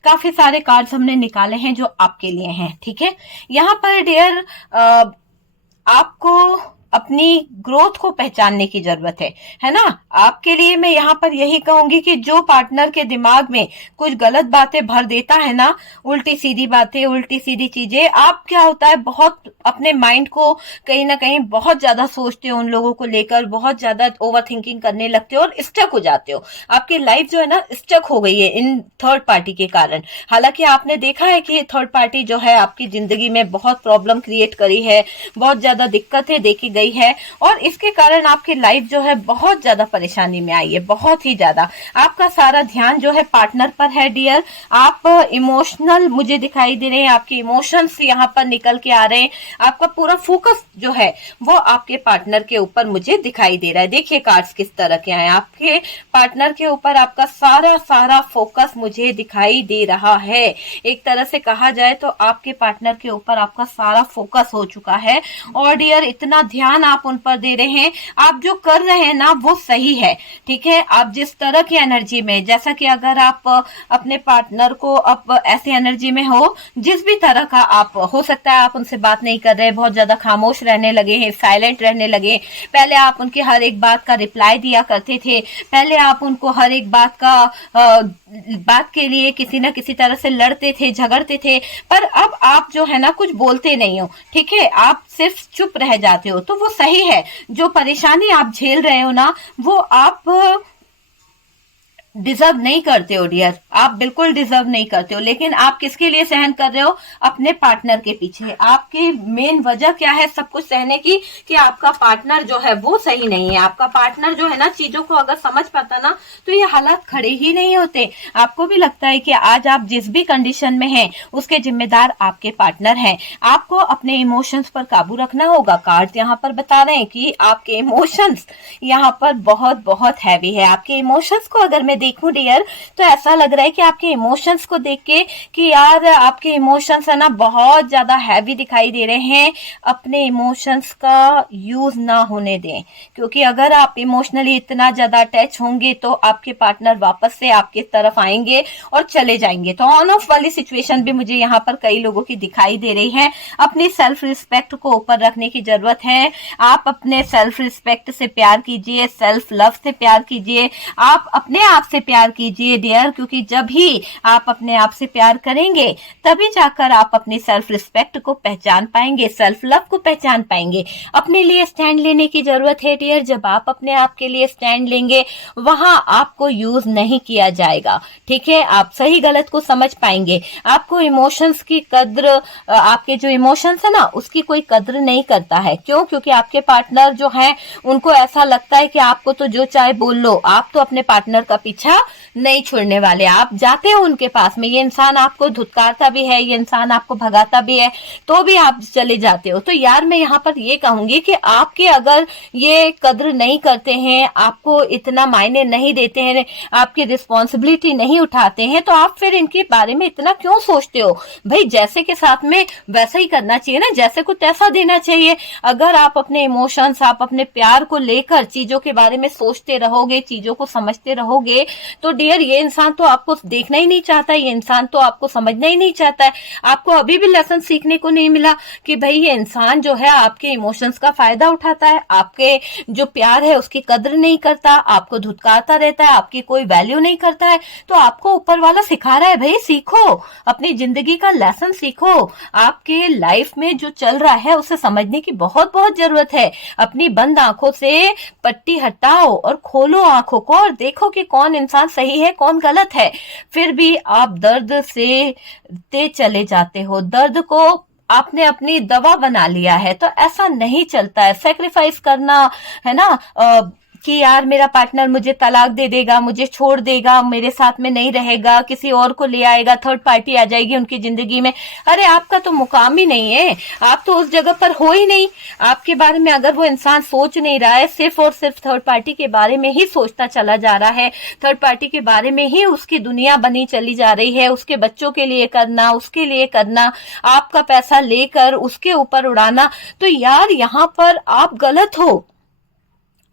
काफी सारे कार्ड्स हमने निकाले हैं जो आपके लिए हैं। ठीक है, यहाँ पर डियर आपको अपनी ग्रोथ को पहचानने की जरूरत है ना। आपके लिए मैं यहाँ पर यही कहूंगी कि जो पार्टनर के दिमाग में कुछ गलत बातें भर देता है ना, उल्टी सीधी बातें, उल्टी सीधी चीजें, आप क्या होता है बहुत अपने माइंड को कहीं ना कहीं बहुत ज्यादा सोचते हो, उन लोगों को लेकर बहुत ज्यादा ओवर थिंकिंग करने लगते हो और स्टक हो जाते हो। आपकी लाइफ जो है ना स्टक हो गई है इन थर्ड पार्टी के कारण। हालांकि आपने देखा है कि थर्ड पार्टी जो है आपकी जिंदगी में बहुत प्रॉब्लम क्रिएट करी है, बहुत ज्यादा दिक्कतें देखी गई है और इसके कारण आपकी लाइफ जो है बहुत ज्यादा परेशानी में आई है, बहुत ही ज्यादा। आपका सारा ध्यान जो है पार्टनर पर है डियर। आप इमोशनल मुझे दिखाई दे रहे हैं, आपके इमोशंस यहाँ पर निकल के आ रहे हैं। आपका पूरा फोकस जो है वो आपके पार्टनर के ऊपर मुझे दिखाई दे रहा है। देखिए कार्ड्स किस तरह के आए, आपके पार्टनर के ऊपर आपका सारा फोकस मुझे दिखाई दे रहा है। एक तरह से कहा जाए तो आपके पार्टनर के ऊपर आपका सारा फोकस हो चुका है और डियर इतना ध्यान आप उन पर दे रहे हैं। आप जो कर रहे हैं ना वो सही है, ठीक है। आप जिस तरह की एनर्जी में, जैसा कि अगर आप अपने पार्टनर को अब ऐसी एनर्जी में हो, जिस भी तरह का आप हो सकता है आप उनसे बात नहीं कर रहे, बहुत ज्यादा खामोश रहने लगे हैं, साइलेंट रहने लगे। पहले आप उनकी हर एक बात का रिप्लाई दिया करते थे, पहले आप उनको हर एक बात के लिए किसी न किसी तरह से लड़ते थे, झगड़ते थे, पर अब आप जो है ना कुछ बोलते नहीं हो, ठीक है। आप सिर्फ चुप रह जाते हो, तो वो सही है। जो परेशानी आप झेल रहे हो ना वो आप डिजर्व नहीं करते हो डियर, आप बिल्कुल डिजर्व नहीं करते हो। लेकिन आप किसके लिए सहन कर रहे हो? अपने पार्टनर के पीछे। आपकी मेन वजह क्या है सब कुछ सहने की? कि आपका पार्टनर जो है वो सही नहीं है। आपका पार्टनर जो है ना चीजों को अगर समझ पाता ना तो ये हालात खड़े ही नहीं होते। आपको भी लगता है कि आज आप जिस भी कंडीशन में हैं उसके जिम्मेदार आपके पार्टनर हैं। आपको अपने इमोशंस पर काबू रखना होगा। कार्ड यहाँ पर बता रहे हैं कि आपके इमोशंस यहाँ पर बहुत बहुत हैवी है। आपके इमोशंस को अगर मैं देखूं डियर तो ऐसा लग रहा है कि आपके इमोशंस को देख के कि यार आपके इमोशंस है ना बहुत ज्यादा हैवी दिखाई दे रहे हैं। अपने इमोशंस का यूज ना होने दें, क्योंकि अगर आप इमोशनली इतना ज्यादा अटैच होंगे तो आपके पार्टनर वापस से आपके तरफ आएंगे और चले जाएंगे। तो ऑन ऑफ वाली सिचुएशन भी मुझे यहाँ पर कई लोगों की दिखाई दे रही है। अपनी सेल्फ रिस्पेक्ट को ऊपर रखने की जरूरत है। आप अपने सेल्फ रिस्पेक्ट से प्यार कीजिए, सेल्फ लव से प्यार कीजिए, आप अपने आप से प्यार कीजिए डियर, क्योंकि जब ही आप अपने आप से प्यार करेंगे तभी जाकर आप अपनी सेल्फ रिस्पेक्ट को पहचान पाएंगे, सेल्फ लव को पहचान पाएंगे। अपने लिए स्टैंड लेने की जरूरत है डियर। जब आप अपने आप के लिए स्टैंड लेंगे वहां आपको यूज नहीं किया जाएगा, ठीक है। आप सही गलत को समझ पाएंगे। आपको इमोशंस की कद्र, आपके जो इमोशंस है ना उसकी कोई कद्र नहीं करता है। क्यों? क्योंकि आपके पार्टनर जो है उनको ऐसा लगता है कि आपको तो जो चाहे बोल लो, आप तो अपने पार्टनर का पीछा नहीं छोड़ने वाले। आप जाते हो उनके पास में, ये इंसान आपको धुतकारता भी है, ये इंसान आपको भगाता भी है, तो भी आप चले जाते हो। तो यार मैं यहाँ पर ये कहूंगी कि आपके अगर ये कद्र नहीं करते हैं, आपको इतना मायने नहीं देते हैं, आपकी रिस्पॉन्सिबिलिटी नहीं उठाते हैं, तो आप फिर इनके बारे में इतना क्यों सोचते हो? भाई जैसे के साथ में वैसा ही करना चाहिए ना, जैसे को तैसा देना चाहिए। अगर आप अपने इमोशंस, आप अपने प्यार को लेकर चीजों के बारे में सोचते रहोगे, चीजों को समझते रहोगे, तो डियर ये इंसान तो आपको देखना ही नहीं चाहता, ये इंसान तो आपको समझना ही नहीं चाहता है। आपको अभी भी लेसन सीखने को नहीं मिला कि भाई ये इंसान जो है आपके इमोशंस का फायदा उठाता है, आपके जो प्यार है उसकी कद्र नहीं करता, आपको धुतकारता रहता है, आपकी कोई वैल्यू नहीं करता है। तो आपको ऊपर वाला सिखा रहा है भाई सीखो, अपनी जिंदगी का लेसन सीखो। आपके लाइफ में जो चल रहा है उसे समझने की बहुत बहुत जरूरत है। अपनी बंद आंखों से पट्टी हटाओ और खोलो आंखों को और देखो कि कौन इंसान सही है कौन गलत है। फिर भी आप दर्द से ते चले जाते हो, दर्द को आपने अपनी दवा बना लिया है। तो ऐसा नहीं चलता है। सेक्रीफाइस करना है ना कि यार मेरा पार्टनर मुझे तलाक दे देगा, मुझे छोड़ देगा, मेरे साथ में नहीं रहेगा, किसी और को ले आएगा, थर्ड पार्टी आ जाएगी उनकी जिंदगी में। अरे आपका तो मुकाम ही नहीं है, आप तो उस जगह पर हो ही नहीं। आपके बारे में अगर वो इंसान सोच नहीं रहा है, सिर्फ और सिर्फ थर्ड पार्टी के बारे में ही सोचता चला जा रहा है, थर्ड पार्टी के बारे में ही उसकी दुनिया बनी चली जा रही है, उसके बच्चों के लिए करना, उसके लिए करना, आपका पैसा लेकर उसके ऊपर उड़ाना, तो यार यहाँ पर आप गलत हो।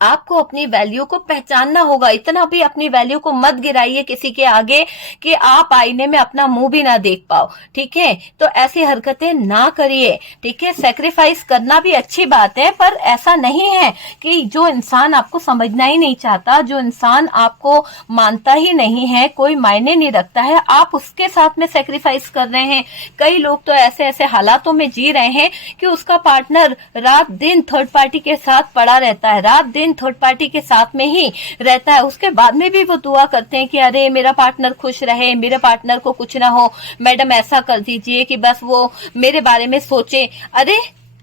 आपको अपनी वैल्यू को पहचानना होगा। इतना भी अपनी वैल्यू को मत गिराइए किसी के आगे कि आप आईने में अपना मुंह भी ना देख पाओ, ठीक है। तो ऐसी हरकतें ना करिए, ठीक है। सेक्रीफाइस करना भी अच्छी बात है, पर ऐसा नहीं है कि जो इंसान आपको समझना ही नहीं चाहता, जो इंसान आपको मानता ही नहीं है, कोई मायने नहीं रखता है, आप उसके साथ में सेक्रीफाइस कर रहे हैं। कई लोग तो ऐसे ऐसे हालातों में जी रहे हैं कि उसका पार्टनर रात दिन थर्ड पार्टी के साथ पड़ा रहता है, रात दिन थर्ड पार्टी के साथ में ही रहता है। उसके बाद में भी वो दुआ करते हैं कि अरे मेरा पार्टनर खुश रहे, मेरे पार्टनर को कुछ ना हो, मैडम ऐसा कर दीजिए कि बस वो मेरे बारे में सोचे। अरे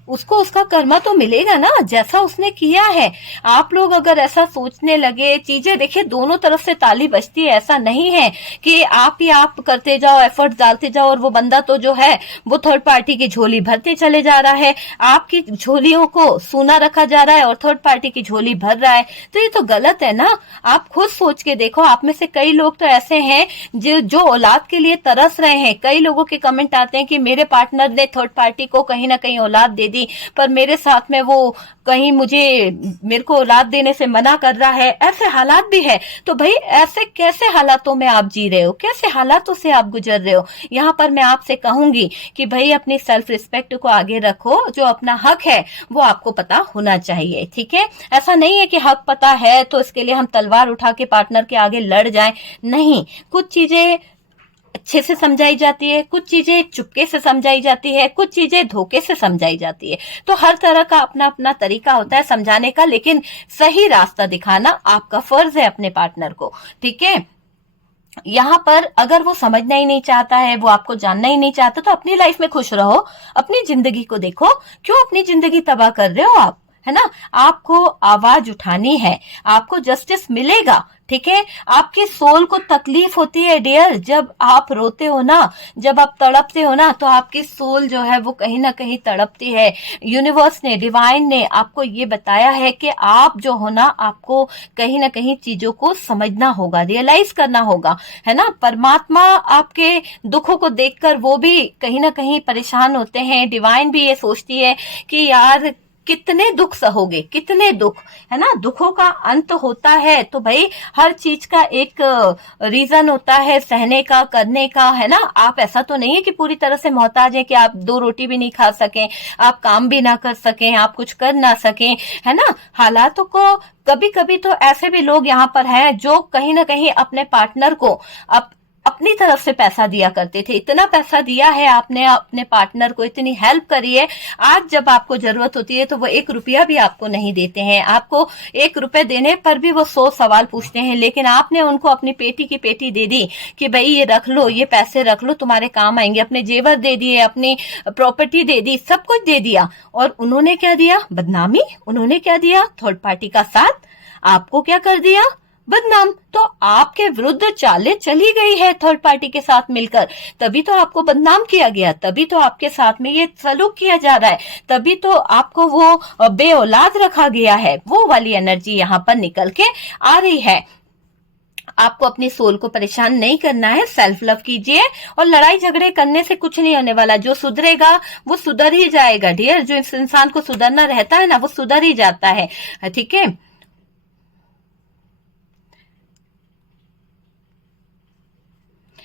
उसको उसका कर्मा तो मिलेगा ना, जैसा उसने किया है। आप लोग अगर ऐसा सोचने लगे, चीजें देखिए दोनों तरफ से ताली बजती है। ऐसा नहीं है कि आप ही आप करते जाओ, एफर्ट डालते जाओ और वो बंदा तो जो है वो थर्ड पार्टी की झोली भरते चले जा रहा है। आपकी झोलियों को सूना रखा जा रहा है और थर्ड पार्टी की झोली भर रहा है, तो ये तो गलत है ना। आप खुद सोच के देखो। आप में से कई लोग तो ऐसे हैं जो औलाद के लिए तरस रहे हैं। कई लोगों के कमेंट आते हैं कि मेरे पार्टनर ने थर्ड पार्टी को कहीं ना कहीं औलाद दे दी, पर मेरे साथ में वो कहीं मेरे को औलाद देने से मना कर रहा है। ऐसे हालात भी है। तो भाई ऐसे कैसे हालातों में आप जी रहे हो, कैसे हालातों से आप गुजर रहे हो। यहाँ पर मैं आपसे कहूंगी कि भाई अपनी सेल्फ रिस्पेक्ट को आगे रखो। जो अपना हक है वो आपको पता होना चाहिए, ठीक है। ऐसा नहीं है कि हक पता है तो इसके लिए हम तलवार उठा के पार्टनर के आगे लड़ जाएं। नहीं, कुछ चीजें अच्छे से समझाई जाती है, कुछ चीजें चुपके से समझाई जाती है, कुछ चीजें धोखे से समझाई जाती है। तो हर तरह का अपना अपना तरीका होता है समझाने का, लेकिन सही रास्ता दिखाना आपका फर्ज है अपने पार्टनर को, ठीक है। यहाँ पर अगर वो समझना ही नहीं चाहता है, वो आपको जानना ही नहीं चाहता, तो अपनी लाइफ में खुश रहो, अपनी जिंदगी को देखो। क्यों अपनी जिंदगी तबाह कर रहे हो आप, है ना। आपको आवाज उठानी है, आपको जस्टिस मिलेगा, ठीक है। आपकी सोल को तकलीफ होती है डियर, जब आप रोते हो ना, जब आप तड़पते हो ना, तो आपकी सोल जो है वो कहीं ना कहीं तड़पती है। यूनिवर्स ने, डिवाइन ने आपको ये बताया है कि आप जो हो ना, आपको कहीं ना कहीं चीजों को समझना होगा, रियलाइज करना होगा, है ना। परमात्मा आपके दुखों को देखकर वो भी कहीं ना कहीं परेशान होते हैं। डिवाइन भी ये सोचती है कि यार कितने दुख सहोगे, कितने दुख, है ना। दुखों का अंत होता है, तो भाई हर चीज का एक रीजन होता है सहने का, करने का, है ना। आप ऐसा तो नहीं है कि पूरी तरह से मोहताज है कि आप 2 रोटी भी नहीं खा सकें, आप काम भी ना कर सकें, आप कुछ कर ना सकें, है ना। हालातों को कभी कभी तो ऐसे भी लोग यहाँ पर हैं जो कहीं ना कहीं अपने पार्टनर को अपनी तरफ से पैसा दिया करते थे। इतना पैसा दिया है आपने अपने पार्टनर को, इतनी हेल्प करी है, आज जब आपको जरूरत होती है तो वो 1 रुपया भी आपको नहीं देते हैं। आपको 1 रुपए देने पर भी वो 100 सवाल पूछते हैं, लेकिन आपने उनको अपनी पेटी की पेटी दे दी कि भाई ये रख लो, ये पैसे रख लो, तुम्हारे काम आएंगे। अपने जेवर दे दिए, अपनी प्रॉपर्टी दे दी, सब कुछ दे दिया, और उन्होंने क्या दिया, बदनामी। उन्होंने क्या दिया, थर्ड पार्टी का साथ। आपको क्या कर दिया, बदनाम। तो आपके विरुद्ध चालें चली गई है थर्ड पार्टी के साथ मिलकर, तभी तो आपको बदनाम किया गया, तभी तो आपके साथ में ये सलूक किया जा रहा है, तभी तो आपको वो बे औलाद रखा गया है। वो वाली एनर्जी यहाँ पर निकल के आ रही है। आपको अपनी सोल को परेशान नहीं करना है, सेल्फ लव कीजिए, और लड़ाई झगड़े करने से कुछ नहीं होने वाला। जो सुधरेगा वो सुधर ही जाएगा डियर। जो इस इंसान को सुधरना रहता है ना, वो सुधर ही जाता है, ठीक है।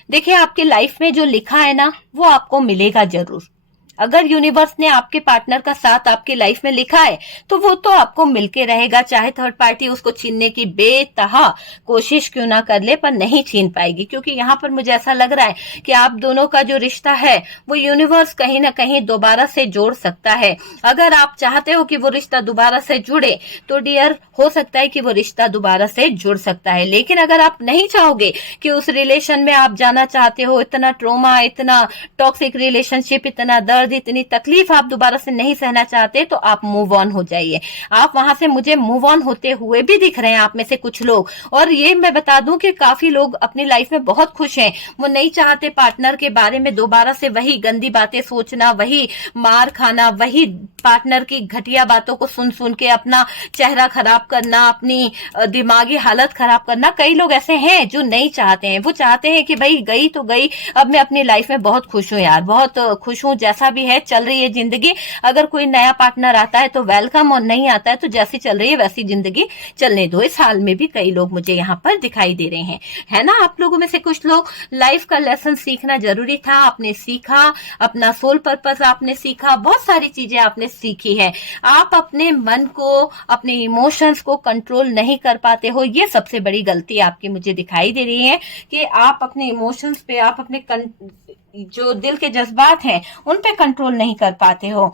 देखिए आपके लाइफ में जो लिखा है ना, वो आपको मिलेगा जरूर। अगर यूनिवर्स ने आपके पार्टनर का साथ आपकी लाइफ में लिखा है तो वो तो आपको मिलके रहेगा, चाहे थर्ड पार्टी उसको छीनने की बेतहा कोशिश क्यों ना कर ले, पर नहीं छीन पाएगी। क्योंकि यहाँ पर मुझे ऐसा लग रहा है कि आप दोनों का जो रिश्ता है वो यूनिवर्स कहीं ना कहीं दोबारा से जोड़ सकता है। अगर आप चाहते हो कि वो रिश्ता दोबारा से जुड़े तो डियर हो सकता है कि वो रिश्ता दोबारा से जुड़ सकता है। लेकिन अगर आप नहीं चाहोगे कि उस रिलेशन में आप जाना चाहते हो, इतना ट्रोमा, इतना टॉक्सिक रिलेशनशिप, इतना दर्द, इतनी तकलीफ आप दोबारा से नहीं सहना चाहते, तो आप मूव ऑन हो जाइए। आप वहां से मुझे मूव ऑन होते हुए भी दिख रहे हैं आप में से कुछ लोग। और ये मैं बता दूं कि काफी लोग अपनी लाइफ में बहुत खुश हैं। वो नहीं चाहते पार्टनर के बारे में दोबारा से वही गंदी बातें सोचना, वही मार खाना, वही पार्टनर की घटिया बातों को सुन सुन के अपना चेहरा खराब करना, अपनी दिमागी हालत खराब करना। कई लोग ऐसे हैं जो नहीं चाहते हैं। वो चाहते हैं कि भाई गई तो गई, अब मैं अपनी लाइफ में बहुत खुश हूं यार, बहुत खुश हूं, जैसा भी है, चल रही है जिंदगी। अगर कोई नया पार्टनर आता है तो वेलकम, और नहीं आता है तो जैसी चल रही है वैसी जिंदगी चलने दो। इस हाल में भी कई लोग मुझे यहाँ पर दिखाई दे रहे हैं, है ना। आप लोगों में से कुछ लोग लाइफ का लेसन सीखना जरूरी था, आपने सीखा, अपना सोल पर्पस आपने सीखा, बहुत सारी चीजें आपने सीखी है। आप अपने मन को, अपने इमोशंस को कंट्रोल नहीं कर पाते हो, ये सबसे बड़ी गलती आपकी मुझे दिखाई दे रही है कि आप अपने इमोशंस पे, आप अपने जो दिल के जज्बात हैं उन पे कंट्रोल नहीं कर पाते हो।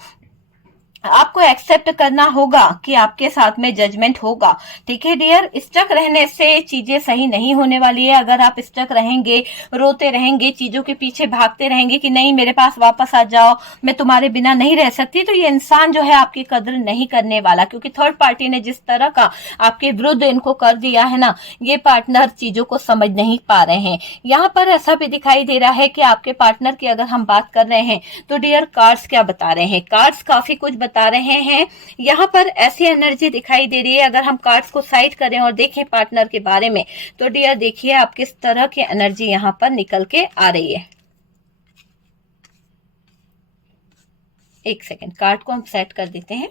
आपको एक्सेप्ट करना होगा कि आपके साथ में जजमेंट होगा, ठीक है डियर। स्टक रहने से चीजें सही नहीं होने वाली है। अगर आप स्टक रहेंगे, रोते रहेंगे, चीजों के पीछे भागते रहेंगे कि नहीं मेरे पास वापस आ जाओ, मैं तुम्हारे बिना नहीं रह सकती, तो ये इंसान जो है आपकी कदर नहीं करने वाला। क्योंकि थर्ड पार्टी ने जिस तरह का आपके विरुद्ध इनको कर दिया है ना, ये पार्टनर चीजों को समझ नहीं पा रहे हैं। यहाँ पर ऐसा भी दिखाई दे रहा है कि आपके पार्टनर की अगर हम बात कर रहे हैं तो डियर कार्ड्स क्या बता रहे हैं, कार्ड्स काफी कुछ बता रहे हैं। यहाँ पर ऐसी एनर्जी दिखाई दे रही है, अगर हम कार्ड्स को साइड करें और देखें पार्टनर के बारे में, तो डियर देखिए आप किस तरह की एनर्जी यहाँ पर निकल के आ रही है। एक सेकेंड, कार्ड को हम सेट कर देते हैं।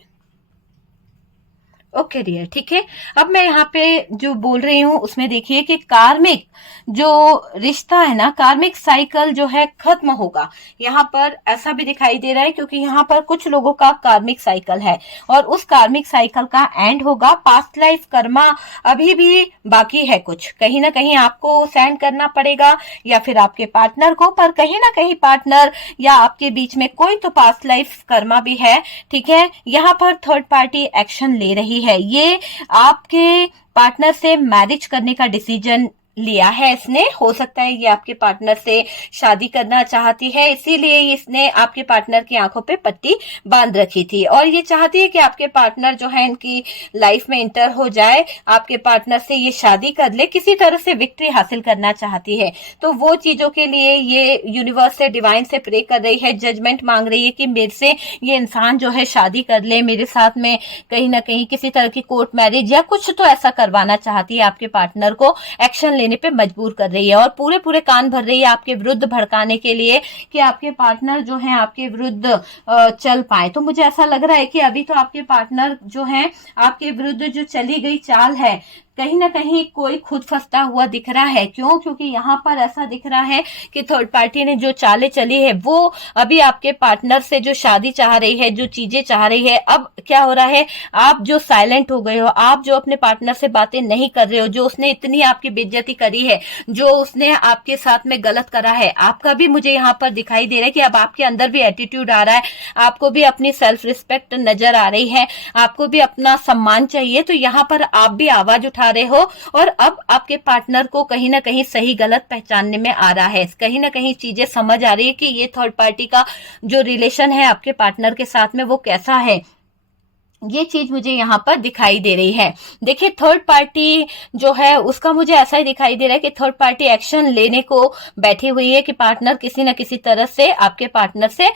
ओके डियर, ठीक है। अब मैं यहाँ पे जो बोल रही हूँ उसमें देखिए कि कार्मिक जो रिश्ता है ना, कार्मिक साइकिल जो है खत्म होगा। यहाँ पर ऐसा भी दिखाई दे रहा है क्योंकि यहाँ पर कुछ लोगों का कार्मिक साइकिल है और उस कार्मिक साइकिल का एंड होगा। पास्ट लाइफ कर्मा अभी भी बाकी है, कुछ कहीं ना कहीं आपको सेंड करना पड़ेगा या फिर आपके पार्टनर को, पर कहीं ना कहीं पार्टनर या आपके बीच में कोई तो पास्ट लाइफ कर्मा भी है, ठीक है। यहाँ पर थर्ड पार्टी एक्शन ले रही है, ये आपके पार्टनर से मैरिज करने का डिसीजन लिया है इसने। हो सकता है ये आपके पार्टनर से शादी करना चाहती है, इसीलिए इसने आपके पार्टनर की आंखों पे पट्टी बांध रखी थी और ये चाहती है कि आपके पार्टनर जो है इनकी लाइफ में इंटर हो जाए, आपके पार्टनर से ये शादी कर ले, किसी तरह से विक्ट्री हासिल करना चाहती है। तो वो चीजों के लिए ये यूनिवर्स से, डिवाइन से प्रे कर रही है, जजमेंट मांग रही है कि मेरे से ये इंसान जो है शादी कर ले, मेरे साथ में कहीं ना कहीं किसी तरह की कोर्ट मैरिज या कुछ तो ऐसा करवाना चाहती है। आपके पार्टनर को एक्शन लेने पे मजबूर कर रही है और पूरे पूरे कान भर रही है आपके विरुद्ध भड़काने के लिए कि आपके पार्टनर जो है आपके विरुद्ध चल पाए। तो मुझे ऐसा लग रहा है कि अभी तो आपके पार्टनर जो है आपके विरुद्ध जो चली गई चाल है, कहीं ना कहीं कोई खुद फंसता हुआ दिख रहा है। क्यों? क्योंकि यहाँ पर ऐसा दिख रहा है कि थर्ड पार्टी ने जो चालें चली है वो अभी आपके पार्टनर से जो शादी चाह रही है, जो चीजें चाह रही है, अब क्या हो रहा है, आप जो साइलेंट हो गए हो, आप जो अपने पार्टनर से बातें नहीं कर रहे हो, जो उसने इतनी आपकी बेइज्जती करी है, जो उसने आपके साथ में गलत करा है, आपका भी मुझे यहाँ पर दिखाई दे रहा है कि अब आपके अंदर भी एटीट्यूड आ रहा है, आपको भी अपनी सेल्फ रिस्पेक्ट नजर आ रही है, आपको भी अपना सम्मान चाहिए। तो यहाँ पर आप भी आवाज उठा रहे हो और अब आपके पार्टनर को कहीं ना कहीं सही गलत पहचानने में आ रहा है, कहीं ना कहीं चीजें समझ आ रही है कि ये थर्ड पार्टी का जो रिलेशन है आपके पार्टनर के साथ में वो कैसा है। ये चीज मुझे यहाँ पर दिखाई दे रही है। देखिए थर्ड पार्टी जो है उसका मुझे ऐसा ही दिखाई दे रहा है कि थर्ड पार्टी एक्शन लेने को बैठी हुई है कि पार्टनर किसी न किसी तरह से आपके पार्टनर से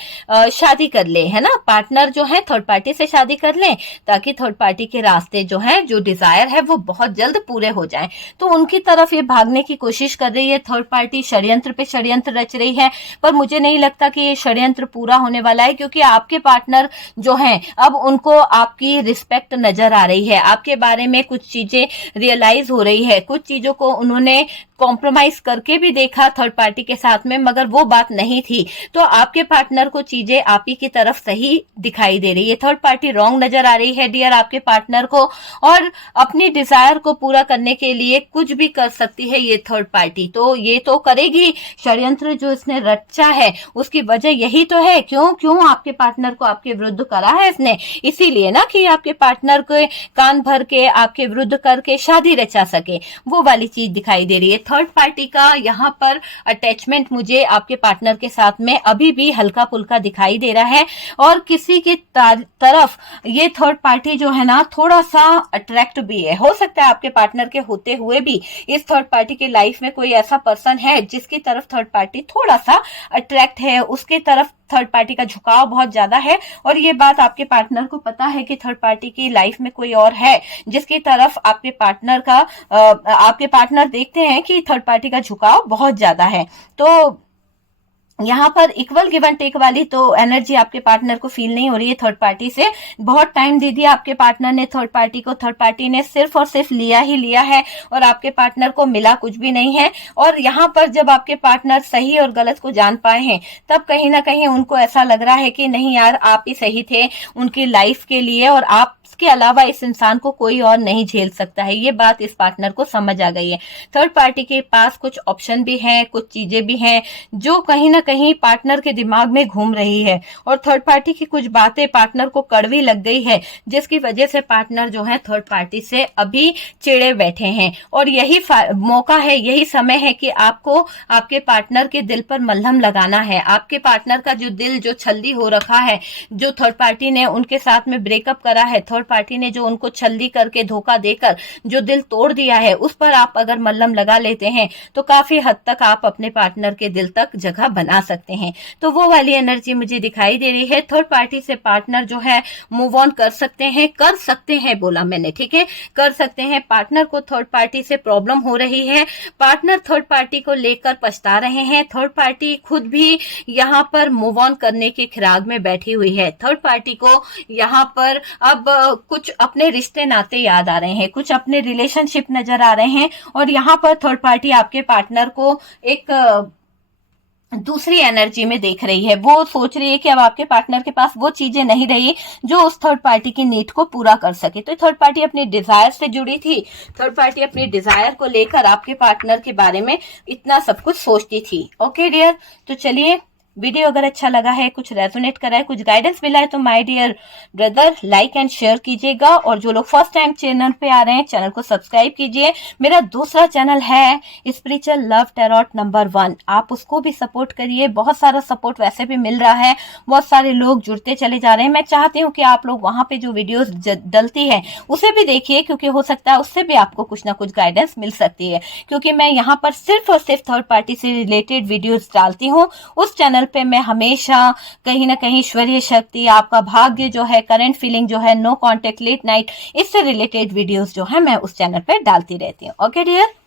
शादी कर ले, है ना। पार्टनर जो है थर्ड पार्टी से शादी कर ले ताकि थर्ड पार्टी के रास्ते जो है, जो डिजायर है वो बहुत जल्द पूरे हो जाए। तो उनकी तरफ ये भागने की कोशिश कर रही है थर्ड पार्टी, षड्यंत्र पे षड्यंत्र रच रही है, पर मुझे नहीं लगता कि ये षड्यंत्र पूरा होने वाला है क्योंकि आपके पार्टनर जो है अब उनको आप की रिस्पेक्ट नजर आ रही है, आपके बारे में कुछ चीजें रियलाइज हो रही है, कुछ चीजों को उन्होंने कॉम्प्रोमाइज करके भी देखा थर्ड पार्टी के साथ में, मगर वो बात नहीं थी। तो आपके पार्टनर को चीजें आप ही की तरफ सही दिखाई दे रही है, थर्ड पार्टी रॉन्ग नजर आ रही है डियर आपके पार्टनर को, और अपनी डिजायर को पूरा करने के लिए कुछ भी कर सकती है ये थर्ड पार्टी। तो ये तो करेगी, षड्यंत्र जो इसने रचा है उसकी वजह यही तो है। क्यों आपके पार्टनर को आपके विरुद्ध करा है इसने, इसीलिए ना कि आपके पार्टनर को कान भर के आपके विरुद्ध करके शादी रचा सके, वो वाली चीज दिखाई दे रही है। थर्ड पार्टी का यहाँ पर अटैचमेंट मुझे आपके पार्टनर के साथ में अभी भी हल्का फुल्का दिखाई दे रहा है और किसी की तरफ ये थर्ड पार्टी जो है ना थोड़ा सा अट्रैक्ट भी है। हो सकता है आपके पार्टनर के होते हुए भी इस थर्ड पार्टी के लाइफ में कोई ऐसा पर्सन है जिसकी तरफ थर्ड पार्टी थोड़ा सा अट्रैक्ट है, उसके तरफ थर्ड पार्टी का झुकाव बहुत ज्यादा है और ये बात आपके पार्टनर को पता है कि थर्ड पार्टी की लाइफ में कोई और है जिसकी तरफ आपके पार्टनर देखते हैं कि थर्ड पार्टी का झुकाव बहुत ज्यादा है। तो यहाँ पर इक्वल गिव एंड टेक वाली तो एनर्जी आपके पार्टनर को फील नहीं हो रही है थर्ड पार्टी से। बहुत टाइम दे दिया आपके पार्टनर ने थर्ड पार्टी को, थर्ड पार्टी ने सिर्फ और सिर्फ लिया ही लिया है और आपके पार्टनर को मिला कुछ भी नहीं है। और यहाँ पर जब आपके पार्टनर सही और गलत को जान पाए हैं तब कहीं ना कहीं उनको ऐसा लग रहा है कि नहीं यार, आप ही सही थे उनकी लाइफ के लिए और आप के अलावा इस इंसान को कोई और नहीं झेल सकता है। ये बात इस पार्टनर को समझ आ गई है। थर्ड पार्टी के पास कुछ ऑप्शन भी हैं, कुछ चीजें भी हैं जो कहीं ना कहीं पार्टनर के दिमाग में घूम रही है और थर्ड पार्टी की कुछ बातें पार्टनर को कड़वी लग गई है, जिसकी वजह से पार्टनर जो है थर्ड पार्टी से अभी चिड़े बैठे हैं। और यही मौका है, यही समय है कि आपको आपके पार्टनर के दिल पर मलहम लगाना है। आपके पार्टनर का जो दिल जो छल्दी हो रखा है, जो थर्ड पार्टी ने उनके साथ में ब्रेकअप करा है, थर्ड पार्टी ने जो उनको छल्दी करके धोखा देकर जो दिल तोड़ दिया है, उस पर आप अगर मल्लम लगा लेते हैं तो काफी हद तक आप अपने पार्टनर के दिल तक जगह बना सकते हैं। तो वो वाली एनर्जी मुझे दिखाई दे रही है। थर्ड पार्टी से पार्टनर जो है मूव ऑन कर सकते हैं बोला मैंने, ठीक है, कर सकते हैं। पार्टनर को थर्ड पार्टी से प्रॉब्लम हो रही है, पार्टनर थर्ड पार्टी को लेकर पछता रहे हैं, थर्ड पार्टी खुद भी यहाँ पर मूव ऑन करने के खिराग में बैठी हुई है। थर्ड पार्टी को यहाँ पर अब कुछ अपने रिश्ते नाते याद आ रहे हैं, कुछ अपने रिलेशनशिप नजर आ रहे हैं और यहाँ पर थर्ड पार्टी आपके पार्टनर को एक दूसरी एनर्जी में देख रही है। वो सोच रही है कि अब आपके पार्टनर के पास वो चीजें नहीं रही जो उस थर्ड पार्टी की नीड को पूरा कर सके। तो थर्ड पार्टी अपनी डिजायर से जुड़ी थी, थर्ड पार्टी अपनी डिजायर को लेकर आपके पार्टनर के बारे में इतना सब कुछ सोचती थी। ओके डियर, तो चलिए, वीडियो अगर अच्छा लगा है, कुछ रेजोनेट करा है, कुछ गाइडेंस मिला है तो my dear brother like and share कीजिएगा। और जो लोग फर्स्ट टाइम चैनल पे आ रहे हैं, चैनल को सब्सक्राइब कीजिए। मेरा दूसरा चैनल है स्पिरिचुअल लव टैरोट नंबर 1, आप उसको भी सपोर्ट करिए। बहुत सारा सपोर्ट वैसे भी मिल रहा है, बहुत सारे लोग जुड़ते चले जा रहे हैं। मैं चाहती हूँ कि आप लोग वहां पे जो वीडियोस डलती है उसे भी देखिए, क्योंकि हो सकता है उससे भी आपको कुछ ना कुछ गाइडेंस मिल सकती है। क्योंकि मैं यहाँ पर सिर्फ और सिर्फ थर्ड पार्टी से रिलेटेड वीडियोस डालती हूँ। उस चैनल पे मैं हमेशा कहीं ना कहीं ईश्वरीय शक्ति, आपका भाग्य जो है, करंट फीलिंग जो है, नो कांटेक्ट, लेट नाइट, इससे रिलेटेड वीडियोस जो है मैं उस चैनल पे डालती रहती हूँ। Okay dear.